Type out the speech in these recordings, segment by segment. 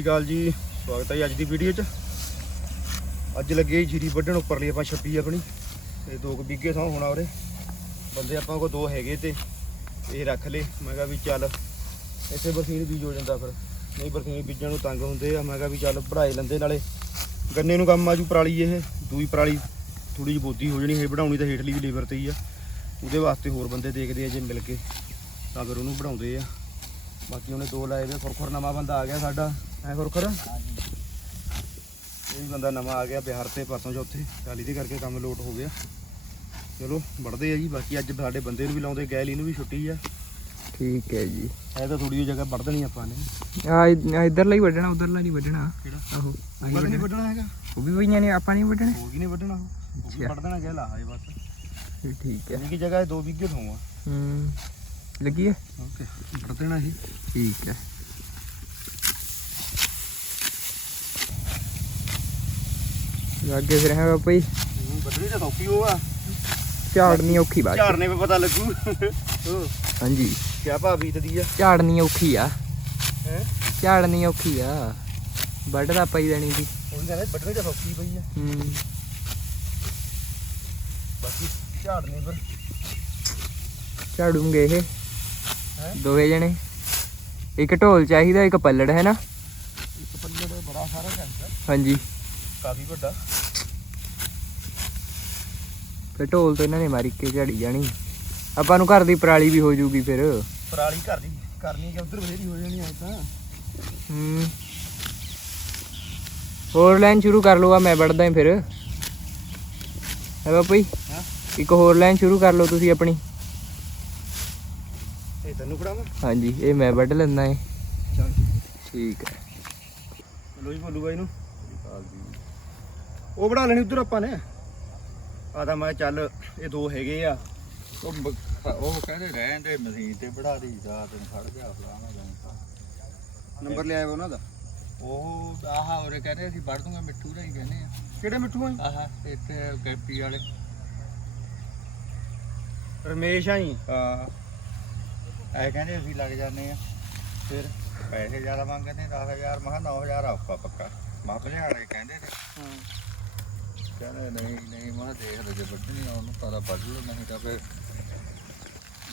ਸਤਿ ਸ਼੍ਰੀ ਅਕਾਲ ਜੀ, ਸਵਾਗਤ ਹੈ ਜੀ ਅੱਜ ਦੀ ਵੀਡੀਓ 'ਚ। ਅੱਜ ਲੱਗੇ ਜੀਰੀ ਵੱਢਣ ਉੱਪਰਲੀ ਆਪਾਂ ਛੱਪੀ ਆਪਣੀ, ਤੇ ਦੋ ਕੁ ਬਿੱਗੇ ਥਾਂ ਹੋਣਾ ਉਰੇ। ਬੰਦੇ ਆਪਾਂ ਕੋਲ ਦੋ ਹੈਗੇ ਤੇ ਇਹ ਰੱਖ ਲਏ। ਮੈਂ ਕਿਹਾ ਵੀ ਚੱਲ, ਇੱਥੇ ਬਰਸੀਨ ਬੀਜ ਹੋ ਜਾਂਦਾ ਫਿਰ। ਨਹੀਂ ਬਰਸੀਨ ਬੀਜਣ ਨੂੰ ਤੰਗ ਹੁੰਦੇ ਆ, ਮੈਂ ਕਿਹਾ ਵੀ ਚੱਲ ਪੜਾਏ ਲੰਦੇ ਨਾਲੇ। ਗੰਨੇ ਨੂੰ ਕੰਮ ਆਜੂ ਪਰਾਲੀ ਇਹ, ਦੂਈ ਪਰਾਲੀ ਥੋੜੀ ਜਿਹੀ ਬੋਦੀ ਹੋ ਜਣੀ ਹੈ ਵਧਾਉਣੀ ਤਾਂ ਹੇਠਲੀ ਵੀ ਲੇਬਰ ਤੇ ਹੀ ਆ। ਉਹਦੇ ਵਾਸਤੇ ਹੋਰ ਬੰਦੇ ਦੇਖਦੇ ਆ ਜੇ ਮਿਲ ਕੇ, ਤਾਂ ਫਿਰ ਉਹਨੂੰ ਵਧਾਉਂਦੇ ਆ। ਬਾਕੀ ਉਹਨੇ ਦੋ ਲਾਏ ਵੇ, ਖੁਰਖੁਰ ਨਵਾਂ ਬੰਦਾ ਆ ਗਿਆ ਸਾਡਾ। ਐ ਖੁਰਖੁਰ ਇਹ ਵੀ ਬੰਦਾ ਨਵਾਂ ਆ ਗਿਆ ਬਿਹਾਰ ਤੇ ਪਰਸੋਂ ਚੌਥੇ ਚਾਲੀ ਦੇ ਕਰਕੇ ਕੰਮ ਲੋਟ ਹੋ ਗਿਆ। ਚਲੋ ਵੜਦੇ ਆ ਜੀ ਬਾਕੀ ਅੱਜ ਸਾਡੇ ਬੰਦੇ ਨੂੰ ਵੀ ਲਾਉਂਦੇ ਗੈਲੀ ਨੂੰ ਵੀ ਛੁੱਟੀ ਆ। ਠੀਕ ਹੈ ਜੀ। ਐ ਤਾਂ ਥੋੜੀ ਜਿਹੀ ਜਗ੍ਹਾ ਵੜ ਦੇਣੀ ਆਪਾਂ ਨੇ। ਆ ਇਧਰਲਾ ਹੀ ਵੱਢਣਾ ਉਧਰਲਾ ਨਹੀਂ ਵੱਢਣਾ। ਕਿਹੜਾ? ਆਹੋ ਆਹੀ ਉਹ ਵੱਢਣਾ। ਵੱਢਣਾ ਹੈਗਾ? ਉਹ ਵੀ ਪਈਆਂ ਨੇ ਆਪਾਂ ਨਹੀਂ ਵੱਢਣੇ? ਹੋਰ ਕੀ ਨਹੀਂ ਵੱਢਣਾ ਉਹ ਉਹ ਵੀ। ਵੜ ਦੇਣਾ ਗੈਲ ਆ ਇਹ ਬਸ। ਠੀਕ ਹੈ। ਕੀ ਜਗ੍ਹਾ ਹੈ ਦੋ ਵਿਗੇ ਥਾਂ ਆ। ਹੂੰ ਲੱਗੀ ਹੈ? ਓਕੇ ਵੜ ਦੇਣਾ ਇਹ ਠੀਕ ਹੈ। ਲੱਗੇ ਫਿਰ ਹੈ ਬਾਬਾ ਜੀ ਤਾਂ ਸੌਖੀ ਉਹ ਆ। ਝਾੜਨੀ ਔਖੀ ਬਾਤ ਝਾੜਨੇ 'ਤੇ ਪਤਾ ਲੱਗੂ। ਹਾਂਜੀ। ਕਿਆ ਭਾ ਬੀਤਦੀ ਆ? ਝਾੜਨੀ ਔਖੀ ਆ। ਹੈ? ਝਾੜਨੀ ਔਖੀ ਆ। ਵੱਢਦਾ ਪਈ ਦੇਣੀ ਦੀ ਉਹ ਕਹਿੰਦੇ ਵੱਢਣੀ ਤਾਂ ਸੌਖੀ ਪਈ ਆ। ਹੂੰ। ਬਾਕੀ ਝਾੜਨੇ ਪਰ ਝਾੜੂਗੇ ਇਹ। ਹੈ? ਦੋਵੇਂ ਜਣੇ। ਇੱਕ ਢੋਲ ਚਾਹੀਦਾ ਇੱਕ ਪੱਲੜ ਹੈ ਨਾ? ਇੱਕ ਪੱਲੜ ਬੜਾ ਸਾਰਾ ਚਾਹੀਦਾ ਹਾਂਜੀ। ਕਾਫੀ ਵੱਡਾ। ਫਿਰ ਢੋਲ ਤੋਂ ਇਹਨਾਂ ਨੇ ਮਾਰੀ ਕੇ ਝਾੜੀ ਜਾਣੀ। ਆਪਾਂ ਨੂੰ ਘਰ ਦੀ ਪਰਾਲੀ ਵੀ ਹੋ ਜੂਗੀ ਫਿਰ। ਪਰਾਲੀ ਘਰ ਦੀ ਕਰਨੀ ਕਿ ਉਧਰ ਬਥੇਰੀ ਹੋ ਜਾਣੀ ਐ ਤਾਂ। ਹੂੰ। ਹੋਰ ਲਾਈਨ ਸ਼ੁਰੂ ਕਰ ਲਓ ਆ ਮੈਂ ਵੜਦਾ ਹਾਂ ਫਿਰ। ਹੈ ਬਾਪੂ ਜੀ? ਇੱਕ ਹੋਰ ਲਾਈਨ ਸ਼ੁਰੂ ਕਰ ਲਓ ਤੁਸੀਂ ਆਪਣੀ। ਇਹ ਤੈਨੂੰ ਫੜਾਵਾਂ? ਹਾਂਜੀ ਇਹ ਮੈਂ ਵੱਢ ਲੈਂਦਾ ਏ। ਚੱਲ ਠੀਕ। ਹੈ ਲੋ ਜੀ ਬੋਲੂ ਬਾਈ ਨੂੰ। ਉਹ ਬਣਾ ਲੈਣੀ ਉਧਰ ਆਪਾਂ ਨੇ। ਆ ਤਾਂ ਮੈਂ ਚੱਲ ਇਹ ਦੋ ਹੈਗੇ ਆ। ਉਹ ਬ- ਉਹ ਕਹਿੰਦੇ ਰਹਿਣ ਦੇ ਮਸ਼ੀਨ ਤੇ ਬੜਾ ਦੀ ਰਾਤ ਨੂੰ ਖੜ ਗਿਆ ਫਲਾਣਾ ਜਾਂਦਾ ਨੰਬਰ ਲਿਆਇਆ ਵਾ ਉਹਨਾਂ ਦਾ? ਉਹ ਆਹ ਉਰੇ ਕਹਿੰਦੇ ਅਸੀਂ ਵੜ ਦੂੰਗਾ ਮਿੱਠੂ ਦਾ ਹੀ ਕਹਿੰਦੇ ਆ। ਕਿਹੜੇ ਮਿੱਠੂ ਆ ਆਹ ਇੱਥੇ ਗੈਪੀ ਵਾਲੇ। ਰਮੇਸ਼ ਆ ਜੀ? ਹਾਂ। ਐ ਕਹਿੰਦੇ ਅਸੀਂ ਲੱਗ ਜਾਂਦੇ ਆ। ਫਿਰ ਪੈਸੇ ਜ਼ਿਆਦਾ ਮੰਗਦੇ 10000 ਮੈਂ ਕਿਹਾ 9000 ਆਫਾ ਪੱਕਾ। ਮਾਂ ਭਲਿਆੜੇ ਕਹਿੰਦੇ ਨੇ। ਕਹਿੰਦੇ ਨਹੀਂ ਨਹੀਂ ਮੈਂ ਕਿਹਾ ਦੇਖ ਲੈ ਜੇ ਵੱਢਣੀ ਆ ਉਹਨੂੰ ਪਤਾ ਵੱਢ ਲਓ ਨਹੀਂ ਤਾਂ ਫਿਰ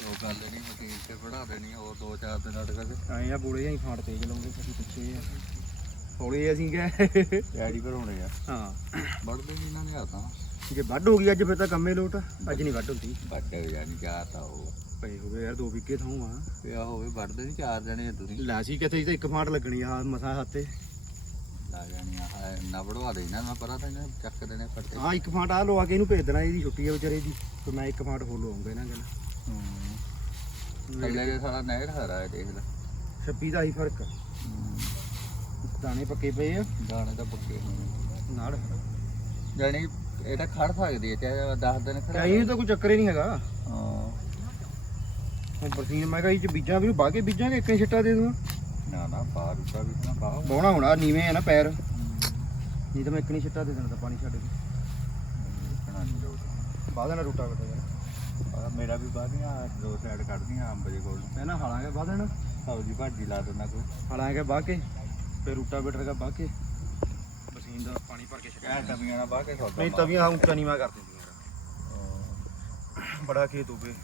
ਉਹ ਗੱਲ ਨਹੀਂ ਮਕੀਨ ਤੇ ਵੜਾ ਦੇਣੀ ਆ, ਹੋਰ ਦੋ ਚਾਰ ਦਿਨ ਅਟਕ ਕੇ ਆਏ ਆ ਬੂੜੇ ਜਾਂ ਫਾਂਟ ਤੇਜ ਲਾਉਂਦੇ ਅਸੀਂ ਪਿੱਛੇ ਆ। ਹੌਲੇ ਅਸੀਂ ਗਏ ਡੈਡੀ ਭਰਾਉਣੇ ਆ। ਹਾਂ। ਵੱਢਦੇ ਨਹੀਂ ਇਹਨਾਂ ਨੇ ਆਤਾ ਜੇ ਵੱਢ ਹੋ ਗਈ ਅੱਜ ਫਿਰ ਤਾਂ ਕੰਮੇ ਲੋਟ। ਅੱਜ ਨਹੀਂ ਵੱਢ ਹੁੰਦੀ। ਬੱਟੇ ਜਾਨੀ ਕਿਆ ਤਾਂ ਉਹ। ਪਏ ਹੋ ਗਏ ਯਾਰ ਦੋ ਵਿਗੇ ਥਾਂ ਆ ਪਿਆ ਹੋਵੇ ਵੱਢਦੇ ਨਹੀਂ ਚਾਰ ਜਣੇ ਆ ਤੁਸੀਂ। ਲਾਸੀ ਕਿਤੇ ਤਾਂ ਇੱਕ ਫਾਂਟ ਲੱਗਣੀ ਆ ਮਸਾ ਹੱਥੇ ਲਾ ਜਾਣੀ ਆ ਨਾ ਵੜਵਾ ਦੇ ਇਹਨਾਂ ਮੈਂ ਪਰਾਂ ਤਾਂ ਇਹਨਾਂ ਚੱਕ ਦੇਣੇ ਪੱਟੇ ਹਾਂ ਇੱਕ ਫਾਂਟ ਆ ਲਵਾ ਕੇ ਇਹਨੂੰ ਭੇਜ ਦੇਣਾ ਇਹਦੀ ਛੁੱਟੀ ਆ ਵਿਚਾਰੇ ਦੀ ਤੇ ਮੈਂ ਇੱਕ ਫਾਂਟ ਹੋਰ ਲਵਾਉਂਗਾ ਇਹਨਾਂ ਗੱਲ ਥੱਲੇ ਦੇ ਸਾਰਾ ਨਹਿਰ ਹਰਾ ਹੈ ਦੇਖ ਲੈ। 26 ਦਾ ਹੀ ਫ਼ਰਕ। ਆ। ਦਾਣੇ ਪੱਕੇ ਪਏ ਆ। ਦਾਣੇ ਤਾਂ ਪੱਕੇ ਹੋਣੇ ਨਾਲ ਜਾਨੀ ਇਹ ਤਾਂ ਖੜ ਸਕਦੀ ਹੈ ਚਾਹੇ 10 ਦਿਨ ਖੜਾ ਕਹੀਂ ਤਾਂ ਕੋਈ ਚੱਕਰ ਹੀ ਨਹੀਂ ਹੈਗਾ। ਹਾਂ। ਹੁਣ ਬਰਸੀਨ ਮੈਂ ਕਿਹਾ ਇਹ ਚ ਬੀਜਾਂ ਵੀ ਬਾਗੇ ਬੀਜਾਂਗੇ ਇੱਕ ਹੀ ਛਿੱਟਾ ਦੇ ਦੂੰ ਨਾ ਨਾ ਬਾਹਰ ਉੱਤਾ ਵੀ ਨਾ ਬਾਹਰ ਬੋਣਾ ਹੋਣਾ ਨੀਵੇਂ ਆ ਨਾ ਪੈਰ। ਨਹੀਂ ਤਾਂ ਮੈਂ ਇੱਕ ਨਹੀਂ ਛਿੱਟਾ ਦੇ ਦੇਣਾ ਤਾਂ ਪਾਣੀ ਛੱਡ ਕੇ। ਦੇਖਣਾ ਨਹੀਂ ਬਾਅਦ ਨਾਲ ਰੂਟਾ ਬਟਾ ਯਾਰ। ਆਹ ਮੇਰਾ ਵੀ ਬਾਹਰੀਆਂ ਦੋ ਸਾਈਡ ਕੱਢਦੀਆਂ ਅੰਬ ਦੇ ਕੋਲ। ਪਹਿਲਾਂ ਹਾਲਾਂਗੇ ਬਾਅਦ ਨਾਲ ਸਬਜ਼ੀ ਭਾਜੀ ਲਾ ਦਿੰਦਾ ਕੋਈ। ਹਾਲਾਂਗੇ ਬਾਹ ਕੇ। ਫਿਰ ਰੂਟਾ ਬਟਰ ਦਾ ਬਾਹ ਕੇ। ਬਰਸੀਨ ਦਾ ਪਾਣੀ ਭਰ ਕੇ ਛਿੱਟਾ ਕਹਿ ਤਵੀਆਂ ਨਾਲ ਬਾਹ ਕੇ ਸੌਦਾ ਨਹੀਂ ਤਵੀਆਂ ਹਾਂ ਉੱਚਾ ਨੀਵਾ ਕਰ ਦਿੰਦੀਆਂ ਯਾਰ। ਬੜਾ ਖੇਤ ਹੋਵੇ।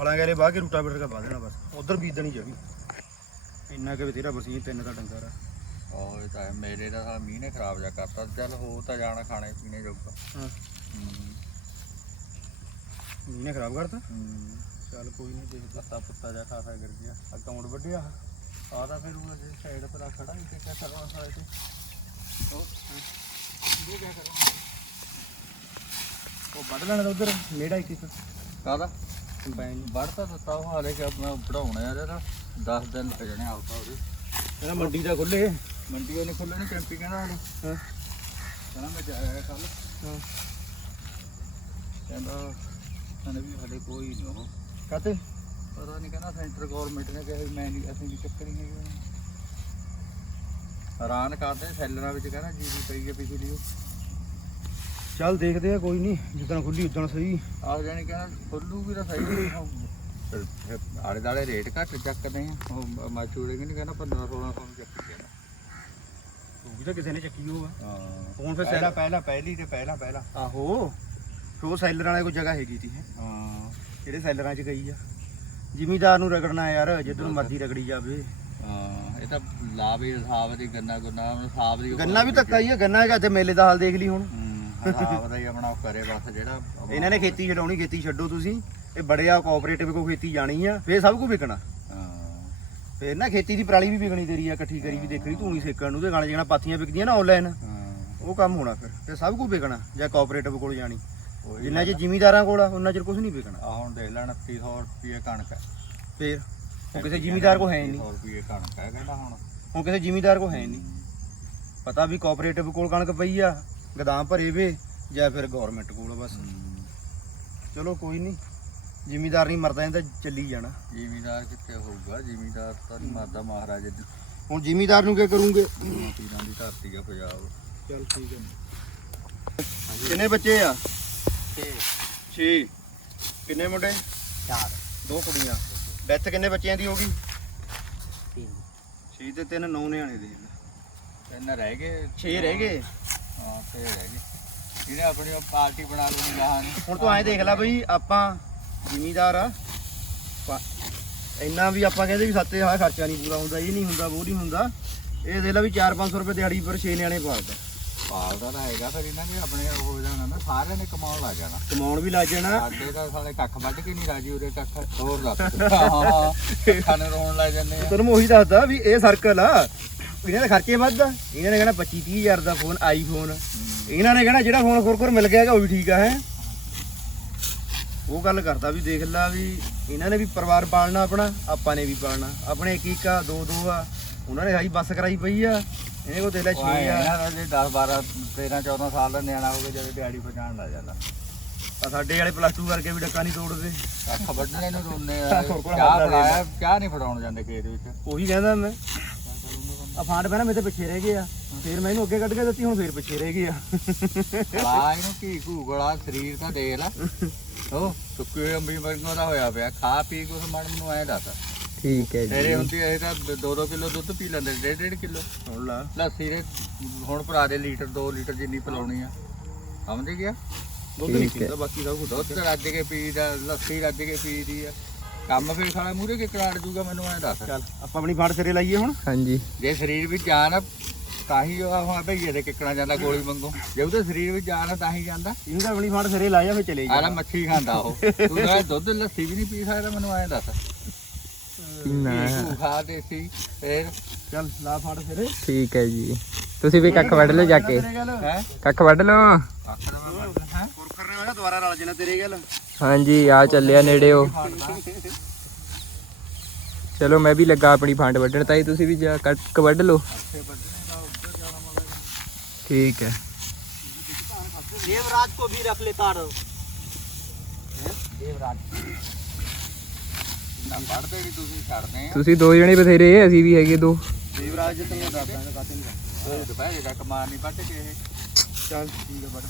ਹਾਲਾਂਗੇ ਰੇ ਬਾਹ ਕੇ ਰੂਟਾ ਬਟਰ ਦਾ ਬਾਹ ਦੇਣਾ ਬਸ। ਉਧਰ ਬੀਜ ਦੇਣੀ ਚਾਹੀ ਇੰਨਾ ਕਿ ਬਥੇਰਾ ਬਰਸੀਨ ਤਿੰਨ ਦਾ ਡੰਗਰ ਆ। ਉਹ ਇਹ ਤਾਂ ਹੈ, ਮੇਰੇ ਦਾ ਤਾਂ ਮੀਂਹ ਨੇ ਖਰਾਬ ਜਾ ਕਰਤਾ। ਚੱਲ ਹੋ ਤਾਂ ਜਾਣਾ ਖਾਣੇ ਪੀਣੇ ਜੋਗਾ। ਹਾਂ। ਹੂੰ। ਇਹਨੇ ਖਰਾਬ ਕਰਤਾ? ਹੂੰ। ਚੱਲ ਕੋਈ ਨਹੀਂ ਦੇਖਦਾ ਪੱਤਾ ਪੁੱਤਾ ਜਾ ਖਾਸਾ ਗਿਰ ਗਿਆ। ਅਕਾਊਂਟ ਵੱਢਿਆ? ਆ ਤਾਂ ਫਿਰ ਉਹ ਜੇ ਸਾਈਡ ਪਰ ਖੜਾ ਹੀ ਤੇ ਕਿਆ ਕਰਵਾ ਤੇ? ਉਹ ਵੱਢ ਲੈਣਾ ਤਾਂ ਉਧਰ ਨੇੜਾ ਇੱਕ ਇੱਕ ਕਾਦਾ ਕੰਬਾਈਨ ਵੜਤਾ ਦਿੱਤਾ ਉਹ ਹਾਲੇ ਕਿ ਆਪਣਾ ਪੜਾਉਣਾ ਯਾਰ ਇਹਦਾ। 10 ਦਿਨ ਲੱਗ ਜਾਣੇ ਆਉਤਾ ਉਹਦੇ ਇਹਦਾ ਮੰਡੀ ਦਾ ਖੁੱਲੇ ਮੰਡੀ ਉਹਨੇ ਖੁੱਲ੍ਹਣੀ ਕੈਂਪੀ ਕਹਿੰਦਾ ਹਾਂ। ਕਹਿੰਦਾ ਮੈਂ ਜਾਇਆ ਕੱਲ ਹਾਂ। ਕਹਿੰਦਾ ਕਹਿੰਦਾ ਵੀ ਹਾਲੇ ਕੋਈ ਨਹੀਂ ਉਹ। ਕਾਤੇ ਪਤਾ ਨਹੀਂ ਕਹਿੰਦਾ ਸੈਂਟਰ ਗਵਰਨਮੈਂਟ ਨੇ ਕਿਹਾ ਵੀ ਮੈਂ ਨਹੀਂ ਅਸੀਂ ਨਹੀਂ ਚੱਕਰ ਹੀ ਨਹੀਂ ਹੈਗੇ ਹੈਰਾਨ ਕਰਦੇ ਸੈਲਰਾਂ ਵਿੱਚ ਕਹਿੰਦਾ ਜੀਵੀ ਪਈ ਹੈ ਪਿਛਲੀ ਉਹ। ਚੱਲ ਦੇਖਦੇ ਆ ਕੋਈ ਨਹੀਂ ਜਿੱਦਾਂ ਖੁੱਲੀ ਉਦਣ ਸਹੀ। ਆਹ ਜਾਨੀ ਕਹਿੰਦਾ ਖੁੱਲੂਗੀ ਤਾਂ ਸਹੀ। ਨਹੀਂ ਆਲੇ ਦਾਲੇ ਰੇਟ ਘੱਟ ਚੱਕਦੇ ਆ। ਉਹ ਮਾਚੂੜੇ ਕਿ ਨਹੀਂ ਕਹਿੰਦਾ 15 1600 ਨੂੰ ਚੱਕੀ ਜਾਂਦਾ। ਵੀ ਤਾਂ ਕਿਸੇ ਨੇ ਚੱਕੀ ਹੋਊਗਾ ਹਾਂ। ਹੁਣ ਫਿਰ ਪਹਿਲਾਂ ਪਹਿਲਾਂ ਪਹਿਲੀ ਤੇ ਪਹਿਲਾਂ ਪਹਿਲਾਂ। ਆਹੋ। ਉਹ ਸੈਲਰ ਵਾਲੇ ਕੋਈ ਜਗ੍ਹਾ ਹੈਗੀ ਤੀ ਹਾਂ। ਜਿਹੜੇ ਸੈਲਰਾਂ 'ਚ ਗਈ ਆ। ਜ਼ਿਮੀਦਾਰ ਨੂੰ ਰਗੜਨਾ ਯਾਰ ਨੂੰ ਮਰਜ਼ੀ ਰਗੜੀ ਜਾਵੇ। ਹਾਂ ਇਹ ਤਾਂ ਲਾ ਵੀ ਹਿਸਾਬ ਦੀ ਗੰਨਾ ਗੁੰਨਾ ਹਿਸਾਬ ਦੀ ਗੰਨਾ ਵੀ ਧੱਕਾ ਹੀ ਆ ਗੰਨਾ ਹੈਗਾ ਤੇ ਮੇਲੇ ਦਾ ਹਾਲ ਦੇਖ ਲਈ ਹੁਣ। ਹੂੰ, ਹਿਸਾਬ ਦਾ ਹੀ ਆਪਣਾ ਕਰੇ ਬਸ ਜਿਹੜਾ ਇਹਨਾਂ ਨੇ ਖੇਤੀ ਛਡਾਉਣੀ ਖੇਤੀ ਛੱਡੋ ਤੁਸੀਂ। ਇਹ ਬੜਿਆ ਕੋਆਪਰੇਟਿਵ ਕੋ ਖੇਤੀ ਜਾਣੀ ਆ ਫੇਰ ਸਭ ਕੁਝ ਵਿਕਣਾ। ਹਾਂ। ਫੇਰ ਨਾ ਖੇਤੀ ਦੀ ਪਰਾਲੀ ਵੀ ਵਿਕਣੀ ਤੇਰੀ ਆ ਇਕੱਠੀ ਕਰੀ ਵੀ ਦੇਖਣੀ ਧੂਣੀ ਸੇਕਣ ਨੂੰ ਤੇ ਗਾਣੇ ਜਿਹੜਾ ਪਾਥੀਆਂ ਵਿਕਦੀਆਂ ਨਾ ਆਨਲਾਈਨ ਹਾਂ। ਉਹ ਕੰਮ ਹੋਣਾ ਫਿਰ। ਤੇ ਸਭ ਕੁਝ ਵਿਕਣਾ ਜਾਂ ਕੋਆਪਰੇਟਿਵ ਕੋਲ ਜਾਣੀ। ਜਿੰਨਾ ਚਿਰ ਜ਼ਿਮੀਦਾਰਾਂ ਕੋਲ ਆ ਉਹਨਾਂ ਚਿਰ ਕੁਝ ਨਹੀਂ ਵਿਕਣਾ। ਆ ਹੁਣ ਦੇਖ ਲੈ 2900 ਰੁਪਏ ਕਣਕ ਹੈ। ਫੇਰ ਉਹ ਕਿਸੇ ਜ਼ਿਮੀਦਾਰ ਕੋ ਹੈ ਨਹੀਂ। 2900 ਰੁਪਏ ਕਣਕ ਹੈ ਕਹਿੰਦਾ ਹੁਣ। ਹੁਣ ਕਿਸੇ ਜ਼ਿਮੀਦਾਰ ਕੋ ਹੈ ਨਹੀਂ। ਪਤਾ ਵੀ ਕੋਆਪਰੇਟਿਵ ਕੋਲ ਕਣਕ ਪਈ ਆ ਗਦਾਮ ਭਰੇ ਵੇ ਜਾਂ ਫਿਰ ਗਵਰਨਮੈਂਟ ਕੋਲ ਆ ਬਸ ਚਲੋ ਕੋਈ ਨਹੀਂ। ਜ਼ਿਮੀਦਾਰ ਨਹੀਂ ਮਰਦਾ ਇਹਦਾ ਚੱਲੀ ਜਾਣਾ। ਜ਼ਿਮੀਦਾਰ ਕਿੱਥੇ ਹੋਊਗਾ? ਜ਼ਿਮੀਦਾਰ ਤਾਂ ਨਹੀਂ ਮਰਦਾ ਮਹਾਰਾਜ ਦੀ ਹੁਣ ਜ਼ਿਮੀਦਾਰ ਨੂੰ ਕੀ ਕਰੂੰਗੇ? ਪੀਰਾਂ ਦੀ ਧਰਤੀ ਆ ਪੰਜਾਬ। ਚਲ ਠੀਕ ਹੈ। ਕਿੰਨੇ ਬੱਚੇ ਆ? 6 ਕਿੰਨੇ ਮੁੰਡੇ? 4 ਦੋ ਕੁੜੀਆਂ। ਡੈਥ ਕਿੰਨੇ ਬੱਚਿਆਂ ਦੀ ਹੋ ਗਈ? 6 ਤੇ 3 9 ਨਿਆਣੇ ਦੇ। ਤਿੰਨ ਰਹਿ ਗਏ। 6 ਰਹਿ ਗਏ? ਹਾਂ ਛੇ ਰਹਿ ਗਏ। ਇਹਨੇ ਆਪਣੀ ਪਾਰਟੀ ਬਣਾ ਲਈ ਗਾਹਾਂ ਹੁਣ ਤੂੰ ਐਂ ਦੇਖ ਲੈ ਬਈ ਆਪਾਂ ਜ਼ਿਮੀਦਾਰ ਆ। ਪਾ- ਇੰਨਾ ਵੀ ਆਪਾਂ ਕਹਿੰਦੇ ਵੀ ਸੱਤੇ ਆ ਖਰਚਾ ਨਹੀਂ ਪੂਰਾ ਹੁੰਦਾ ਇਹ ਨਹੀਂ ਹੁੰਦਾ ਉਹ ਨਹੀਂ ਹੁੰਦਾ। ਇਹ ਦੇਖ ਲੈ ਵੀ 4-500 ਰੁਪਏ ਦਿਹਾੜੀ ਪਰ 6 ਨਿਆਣੇ ਪਾਲਦਾ। ਪਾਲਦਾ ਤਾਂ ਹੈਗਾ ਫਿਰ ਇਹਨਾਂ ਨੇ ਆਪਣੇ ਉਹ ਹੋ ਜਾਣਾ ਨਾ ਸਾਰਿਆਂ ਨੇ ਕਮਾਉਣ ਲੱਗ ਜਾਣਾ। ਕਮਾਉਣ ਵੀ ਲੱਗ ਜਾਣਾ। ਸਾਡੇ ਤਾਂ ਸਾਲੇ ਕੱਖ ਵੱਢ ਕੇ ਨਹੀਂ ਰਾਜੀ ਉਰੇ ਕੱਖ ਹੋਰ ਦੱਸ ਹਾਂ ਕੱਖਾਂ ਨੂੰ ਰੋਣ ਲੱਗ ਜਾਂਦੇ ਆ। ਮੈਂ ਉਹੀ ਦੱਸਦਾ ਵੀ ਇਹ ਸਰਕਲ ਆ। ਇਹਨਾਂ ਦੇ ਖਰਚੇ ਵੱਧ ਆ ਇਹਨਾਂ ਨੇ ਕਹਿਣਾ 25 ਹਜ਼ਾਰ ਦਾ ਫੋਨ ਆਈਫੋਨ ਇਹਨਾਂ ਨੇ ਕਹਿਣਾ ਜਿਹੜਾ ਫੋਨ ਖੁਰਖੁਰ ਮਿਲ ਗਿਆ ਹੈਗਾ ਉਹ ਵੀ ਠੀਕ ਆ ਹੈ। ਉਹ ਗੱਲ ਕਰਦਾ ਵੀ ਦੇਖ ਲਾ ਵੀ ਇਹਨਾਂ ਨੇ ਵੀ ਪਰਿਵਾਰ ਪਾਲਣਾ ਆਪਣਾ ਆਪਾਂ ਨੇ ਵੀ ਪਾਲਣਾ। ਆਪਣੇ ਇੱਕ ਇੱਕ ਆ ਦੋ ਦੋ ਆ ਉਹਨਾਂ ਨੇ ਹਾਈ ਬੱਸ ਕਰਾਈ ਪਈ ਆ ਇਹਨੇ ਕੋ ਤੇ ਲੈ ਉਹ 6 ਐਂ ਆ ਇਹਨਾਂ ਦਾ ਜੇ 10 12 13 14 ਸਾਲ ਦਾ ਨਿਆਣਾ ਹੋਵੇ ਜਦੋਂ ਦਿਹਾੜੀ ਪਹੁੰਚਾਉਣ ਲੱਗ ਜਾਂਦਾ। ਆ ਸਾਡੇ ਵਾਲੇ ਪਲੱਸ 2 ਕਰਕੇ ਵੀ ਡੱਕਾ ਨਹੀਂ ਤੋੜਦੇ। ਕੱਖ ਵੱਢਣੇ ਨੂੰ ਰੋਨੇ ਆ। ਲਾ ਫੜਾਇਆ ਚਾਹ ਨਹੀਂ ਫੜਾਉਣ ਜਾਂਦੇ ਖੇਤ ਵਿੱਚ। ਉਹੀ ਕਹਿੰਦਾ ਮੈਂ। ਆ ਫਾਂਡ ਪਹਿਲਾਂ ਮੇਰੇ ਤੇ ਪਿੱਛੇ ਰਹਿ ਗਏ ਆ। ਫਿਰ ਮੈਂ ਇਹਨੂੰ ਅੱਗੇ ਕੱਢ ਕੇ ਦਿੱਤੀ ਹੁਣ ਫੇਰ ਪਿੱਛੇ ਰਹਿ ਗਏ ਆ। ਲਾ ਇਹਨੂੰ ਕੀ ਘੂਗਲਾ ਸਰੀਰ ਤਾਂ ਦੇਖ ਲੈ। ਉਹ ਸੁੱਕੇ ਅੰਬੀ ਵਰਗਾ ਦਾ ਹੋਇਆ ਪਿਆ ਖਾ ਪੀ ਕੁਛ ਮਨ ਨੂੰ ਐ ਦੱਸ। ਠੀਕ ਹੈ ਤੇਰੇ ਜੀ। ਹੁੰਦੀ ਇਹ ਤਾਂ 2-2 ਕਿਲੋ ਦੁੱਧ ਪੀ ਲੈਂਦੇ 1.5 ਕਿਲੋ। ਹੁਣ ਲਾ। ਲੱਸੀ ਦੇ ਹੁਣ ਭਰਾ ਦੇ ਲੀਟਰ 2 ਲੀਟਰ ਜਿੰਨੀ ਪਿਲਾਉਣੀ ਆ। ਸਮਝ ਗਿਆ? ਦੁੱਧ ਨਹੀਂ। ਪੀਂਦਾ ਬਾਕੀ ਸਭ ਕੁਝ ਦੁੱਧ ਰੱਜ ਕੇ ਪੀਦਾ ਲੱਸੀ ਰੱਜ ਕੇ ਪੀਦੀ ਆ। ਕੰਮ ਫਿਰ ਸਾਲਾ ਮੂਰੇ ਕਿ ਕਰਾੜ ਜੂਗਾ ਮੈਨੂੰ ਐ ਦੱਸ। ਚੱਲ ਆਪਾਂ ਆਪਣੀ ਫਾਂਡ ਸਿਰੇ ਲਾਈਏ ਹੁਣ। ਹਾਂਜੀ। ਜੇ ਸਰੀਰ ਵਿੱਚ ਜਾਨ ਆ, ਤਾਂ ਹੀ ਉਹ ਹੁਣ ਭਈਏ ਦੇ ਕਿੱਕਣਾ ਜਾਂਦਾ ਗੋਲੀ ਵਾਂਗੂ। ਜੇ ਉਹਦੇ ਸਰੀਰ ਵਿੱਚ ਜਾਨ ਆ, ਤਾਂ ਹੀ ਜਾਂਦਾ। ਇਹਨੂੰ ਤਾਂ ਆਪਣੀ ਫਾਂਡ ਸਿਰੇ ਲਾਇਆ ਫੇਰ ਚਲੇ ਆਲਾ ਮੱਛੀ ਖਾਂਦਾ ਉਹ। ਤੂੰ ਕਹਿੰਦਾ ਦੁੱਧ ਲੱਸੀ ਵੀ ਨਹੀਂ ਪੀ ਸਕਦਾ ਮੈਨੂੰ ਐ ਦੱਸ। ਨਾ। ਘੀ ਖਾ ਦੇਸੀ ਫਿਰ ਚੱਲ ਲਾ ਫਾਂਡ ਸਿਰੇ। ਠੀਕ ਹੈ ਜੀ। ਤੁਸੀਂ ਵੀ ਕੱਖ ਵੱਢ ਲਓ ਜਾ ਕੇ। ਤੇਰੇ ਗੱਲ। ਕੱਖ ਵੱਢ ਲਓ। ਆਖਰ ਮੈਂ ਮਰਦਾ ਹਾਂ? ਕੁਰਕਰ ਨੇ ਆਇਆ ਦੁਬਾਰਾ ਰਲ ਜਾਣਾ ਤੇਰੇ ਗੱਲ। ਹਾਂਜੀ ਆ ਚੱਲਿਆ ਨੇੜੇ ਉਹ ਚਲੋ ਮੈਂ ਵੀ ਲੱਗਾ ਆਪਣੀ ਫਾਂਡ ਵੱਢਣ ਤਾਈ ਤੁਸੀਂ ਵੀ ਜਾ ਕੱਖ ਵੱਢ ਲਓ ਠੀਕ ਹੈ देवराज को भी रख लेता रहो ਨਾ ਪੜਦੇ ਵੀ ਤੁਸੀਂ ਛੱਡਦੇ ਆ ਤੁਸੀਂ ਦੋ ਜਣੇ ਬਥੇਰੇ ਅਸੀਂ ਵੀ ਹੈਗੇ ਦੋ देवराज ਤੈਨੂੰ ਦੱਸਦਾ ਮੈਂ ਕਾਤੇ ਨਹੀਂ ਦੁਪਹਿਰੇ ਦਾ ਕਮਾਨ ਨਹੀਂ ਵੱਟ ਕੇ ਇਹ ਚੱਲ ਠੀਕ ਹੈ ਬੜ